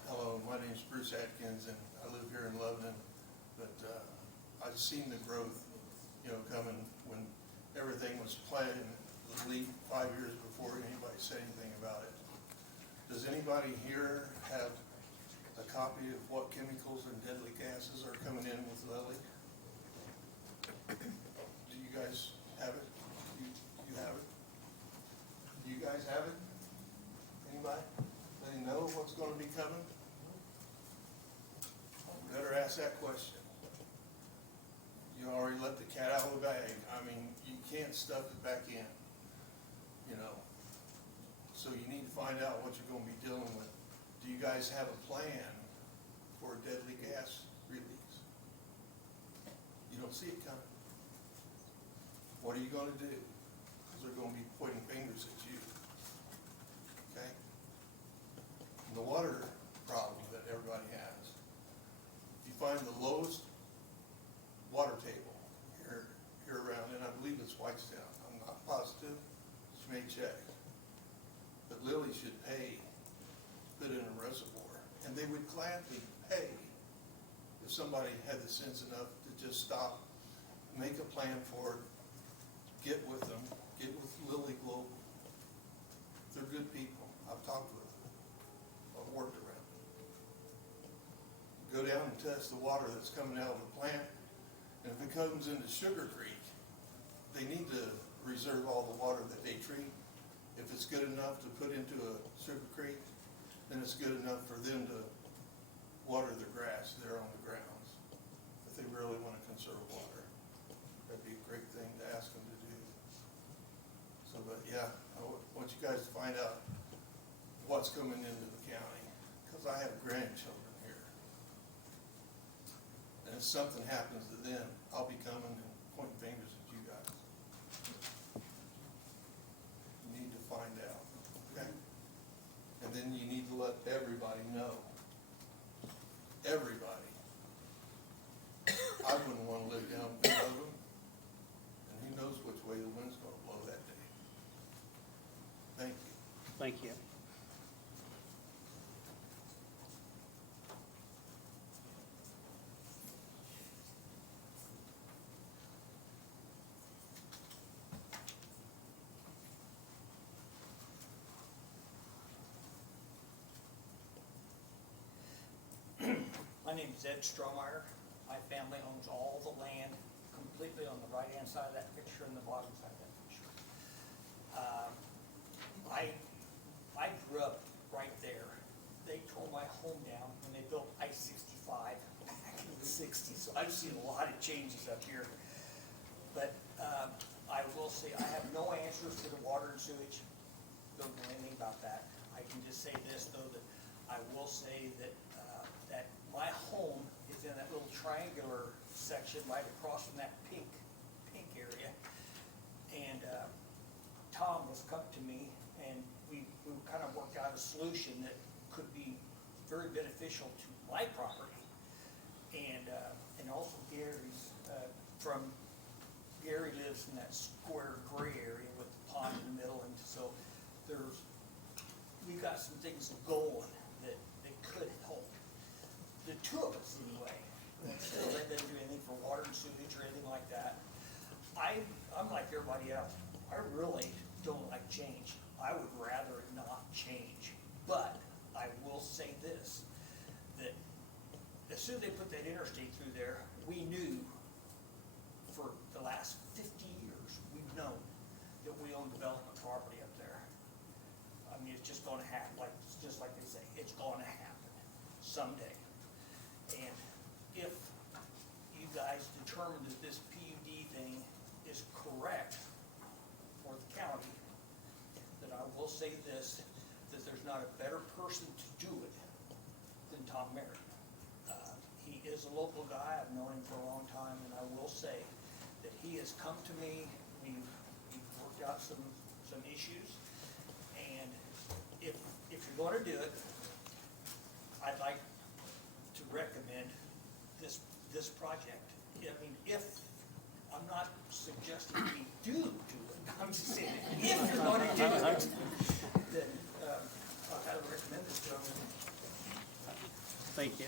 Hello, my name's Bruce Atkins, and I live here in Lebanon, but I've seen the growth, coming when everything was planted and was leaked 5 years before anybody said anything about it. Does anybody here have a copy of what chemicals and deadly gases are coming in with Lily? Do you guys have it? You have it? Do you guys have it? Anybody? They know what's going to be coming? Better ask that question. You already let the cat out of the bag. I mean, you can't stuff it back in, So you need to find out what you're going to be dealing with. Do you guys have a plan for a deadly gas release? You don't see it coming. What are you going to do? Because they're going to be pointing fingers at you. Okay? And the water problem that everybody has. If you find the lowest water table here around, and I believe it's Whitestown, I'm not positive, you may check. But Lilly should pay, put in a reservoir, and they would gladly pay if somebody had the sense enough to just stop, make a plan for it, get with them, get with Lilly Global. They're good people. I've talked with them. I've worked around them. Go down and test the water that's coming out of the plant, and if it comes into Sugar Creek, they need to reserve all the water that they treat. If it's good enough to put into a Sugar Creek, then it's good enough for them to water the grass there on the grounds. If they really want to conserve water, that'd be a great thing to ask them to do. So, but yeah, I want you guys to find out what's coming into the county, because I have grandchildren here. And if something happens to them, I'll be coming and pointing fingers at you guys. You need to find out, okay? And then you need to let everybody know. Everybody. I wouldn't want to live down below them, and who knows which way the wind's going to blow that day. Thank you. Thank you. My name is Ed Strohmeyer. My family owns all the land completely on the right-hand side of that picture and the bottom side of that picture. I grew up right there. They tore my home down when they built I-65 back in the 60s, so I've seen a lot of changes up here. But I will say I have no answers for the water and sewage. Don't know anything about that. I can just say this, though, that I will say that that my home is in that little triangular section right across from that pink area. And Tom was come to me, and we kind of worked out a solution that could be very beneficial to my property. And also Gary's, Gary lives in that square gray area with the pond in the middle, and so we've got some things going that could help. The two of us anyway. Still, they didn't do anything for water and sewage or anything like that. I'm like everybody else. I really don't like change. I would rather it not change. But I will say this, that as soon as they put that interstate through there, we knew for the last 50 years, we've known that we own development property up there. I mean, it's just gonna happen, just like they say, it's gonna happen someday. And if you guys determine that this PUD thing is correct for the county, then I will say this, that there's not a better person to do it than Tom Merritt. He is a local guy, I've known him for a long time, and I will say that he has come to me, we've worked out some issues, and if you're gonna do it, I'd like to recommend this project. I mean, I'm not suggesting we do it, I'm if you're going to do it, then, I'll highly recommend this gentleman. Thank you.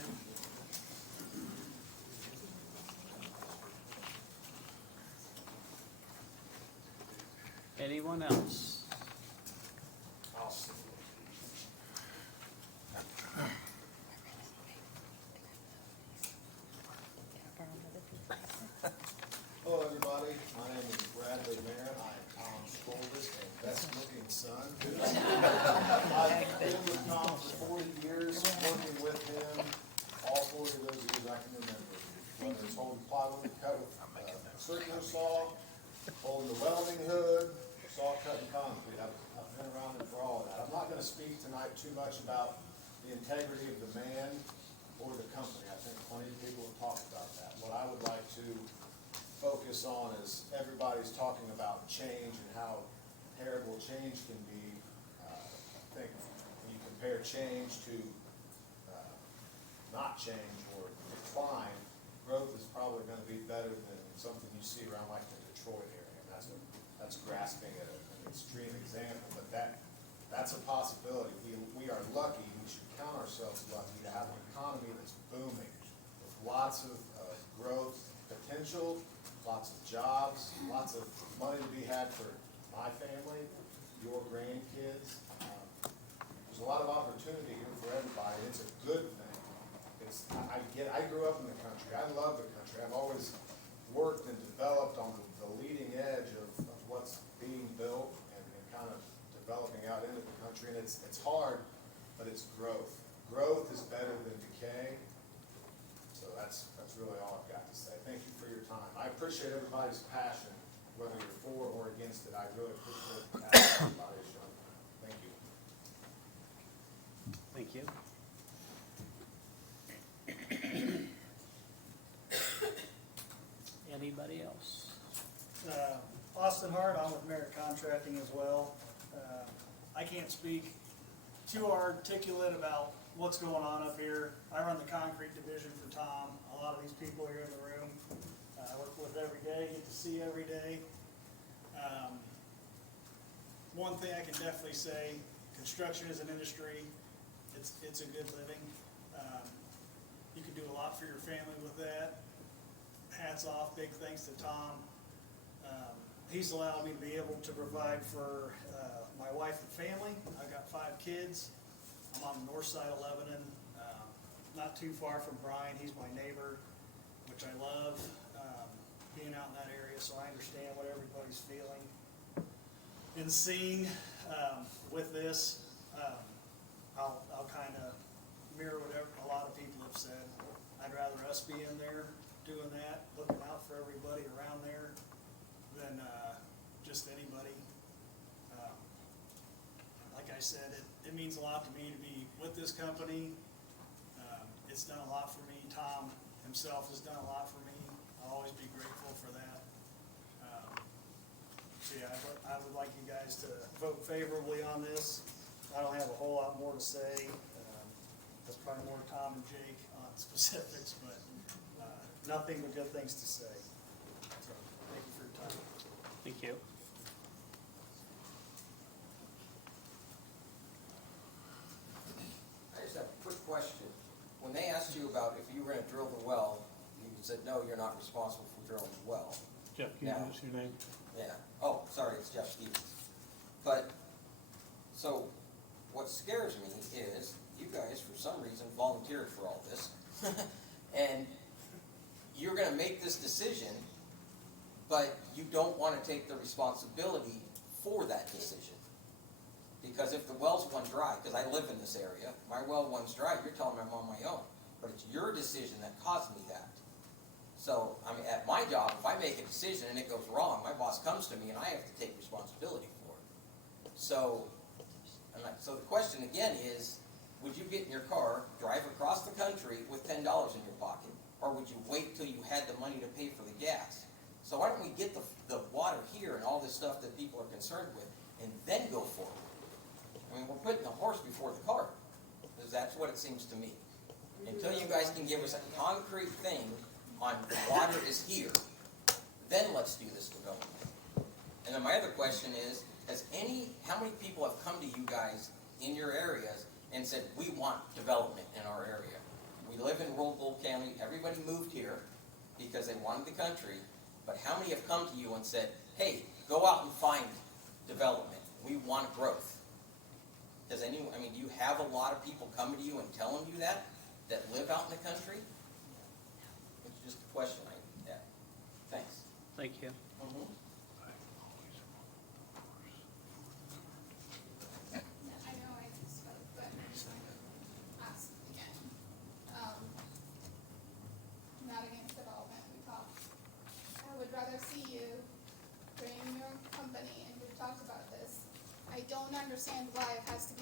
Anyone else? Hello, everybody. My name is Bradley Merritt. I am Tom's oldest and best-looking son. I've been with Tom for 40 years, working with him all 40 of those years I can remember. Whether it's holding plywood cut with a circular saw, holding the welding hood, saw cutting concrete. I've been around him for all of that. I'm not going to speak tonight too much about the integrity of the man or the company. I think plenty of people have talked about that. What I would like to focus on is everybody's talking about change and how terrible change can be. I think when you compare change to not change or decline, growth is probably going to be better than something you see around like the Detroit area. And that's grasping at an extreme example, but that's a possibility. We are lucky, we should count ourselves lucky to have an economy that's booming with lots of growth potential, lots of jobs, lots of money to be had for my family, your grandkids. There's a lot of opportunity here for everybody. It's a good thing. I grew up in the country. I love the country. I've always worked and developed on the leading edge of what's being built and kind of developing out into the country. And it's hard, but it's growth. Growth is better than decay. So that's really all I've got to say. Thank you for your time. I appreciate everybody's passion, whether you're for or against it. I really appreciate the passion everybody's shown. Thank you. Thank you. Anybody else? Austin Hart, I'm with Merritt Contracting as well. I can't speak too articulate about what's going on up here. I run the concrete division for Tom. A lot of these people here in the room, I work with every day, get to see every day. One thing I can definitely say, construction is an industry. It's a good living. You can do a lot for your family with that. Hats off, big thanks to Tom. He's allowed me to be able to provide for my wife and family. I've got 5 kids. I'm on the north side of Lebanon, not too far from Brian. He's my neighbor, which I love, being out in that area, so I understand what everybody's feeling. And seeing with this, I'll kind of mirror what a lot of people have said. I'd rather us be in there doing that, looking out for everybody around there than just anybody. Like I said, it means a lot to me to be with this company. It's done a lot for me. Tom himself has done a lot for me. I'll always be grateful for that. So yeah, I would like you guys to vote favorably on this. I don't have a whole lot more to say. That's probably more Tom and Jake on specifics, but nothing but good things to say. So thank you for your time. Thank you. I just have a quick question. When they asked you about if you were gonna drill the well, you said, no, you're not responsible for drilling the well. Jeff, can you give us your name? Yeah. Oh, sorry, it's Jeff Stevens. But, so, what scares me is you guys, for some reason, volunteered for all this. And you're gonna make this decision, but you don't wanna take the responsibility for that decision. Because if the well's one dry, because I live in this area, my well one's dry, you're telling me I'm on my own. But it's your decision that caused me that. So, I mean, at my job, if I make a decision and it goes wrong, my boss comes to me and I have to take responsibility for it. So, so the question again is, would you get in your car, drive across the country with $10 in your pocket, or would you wait till you had the money to pay for the gas? So why don't we get the water here and all this stuff that people are concerned with, and then go forward? I mean, we're putting the horse before the cart, because that's what it seems to me. Until you guys can give us a concrete thing on the water is here, then let's do this development. And then my other question is, how many people have come to you guys in your areas and said, we want development in our area? We live in rural Bull County, everybody moved here because they wanted the country, but how many have come to you and said, hey, go out and find development, we want growth? Do you have a lot of people coming to you and telling you that live out in the country? It's just a question I have. Thanks. Thank you. I know I spoke, but I'm just going to ask again. Not against development, we talked. I would rather see you bring your company, and we've talked about this. I don't understand why it has to be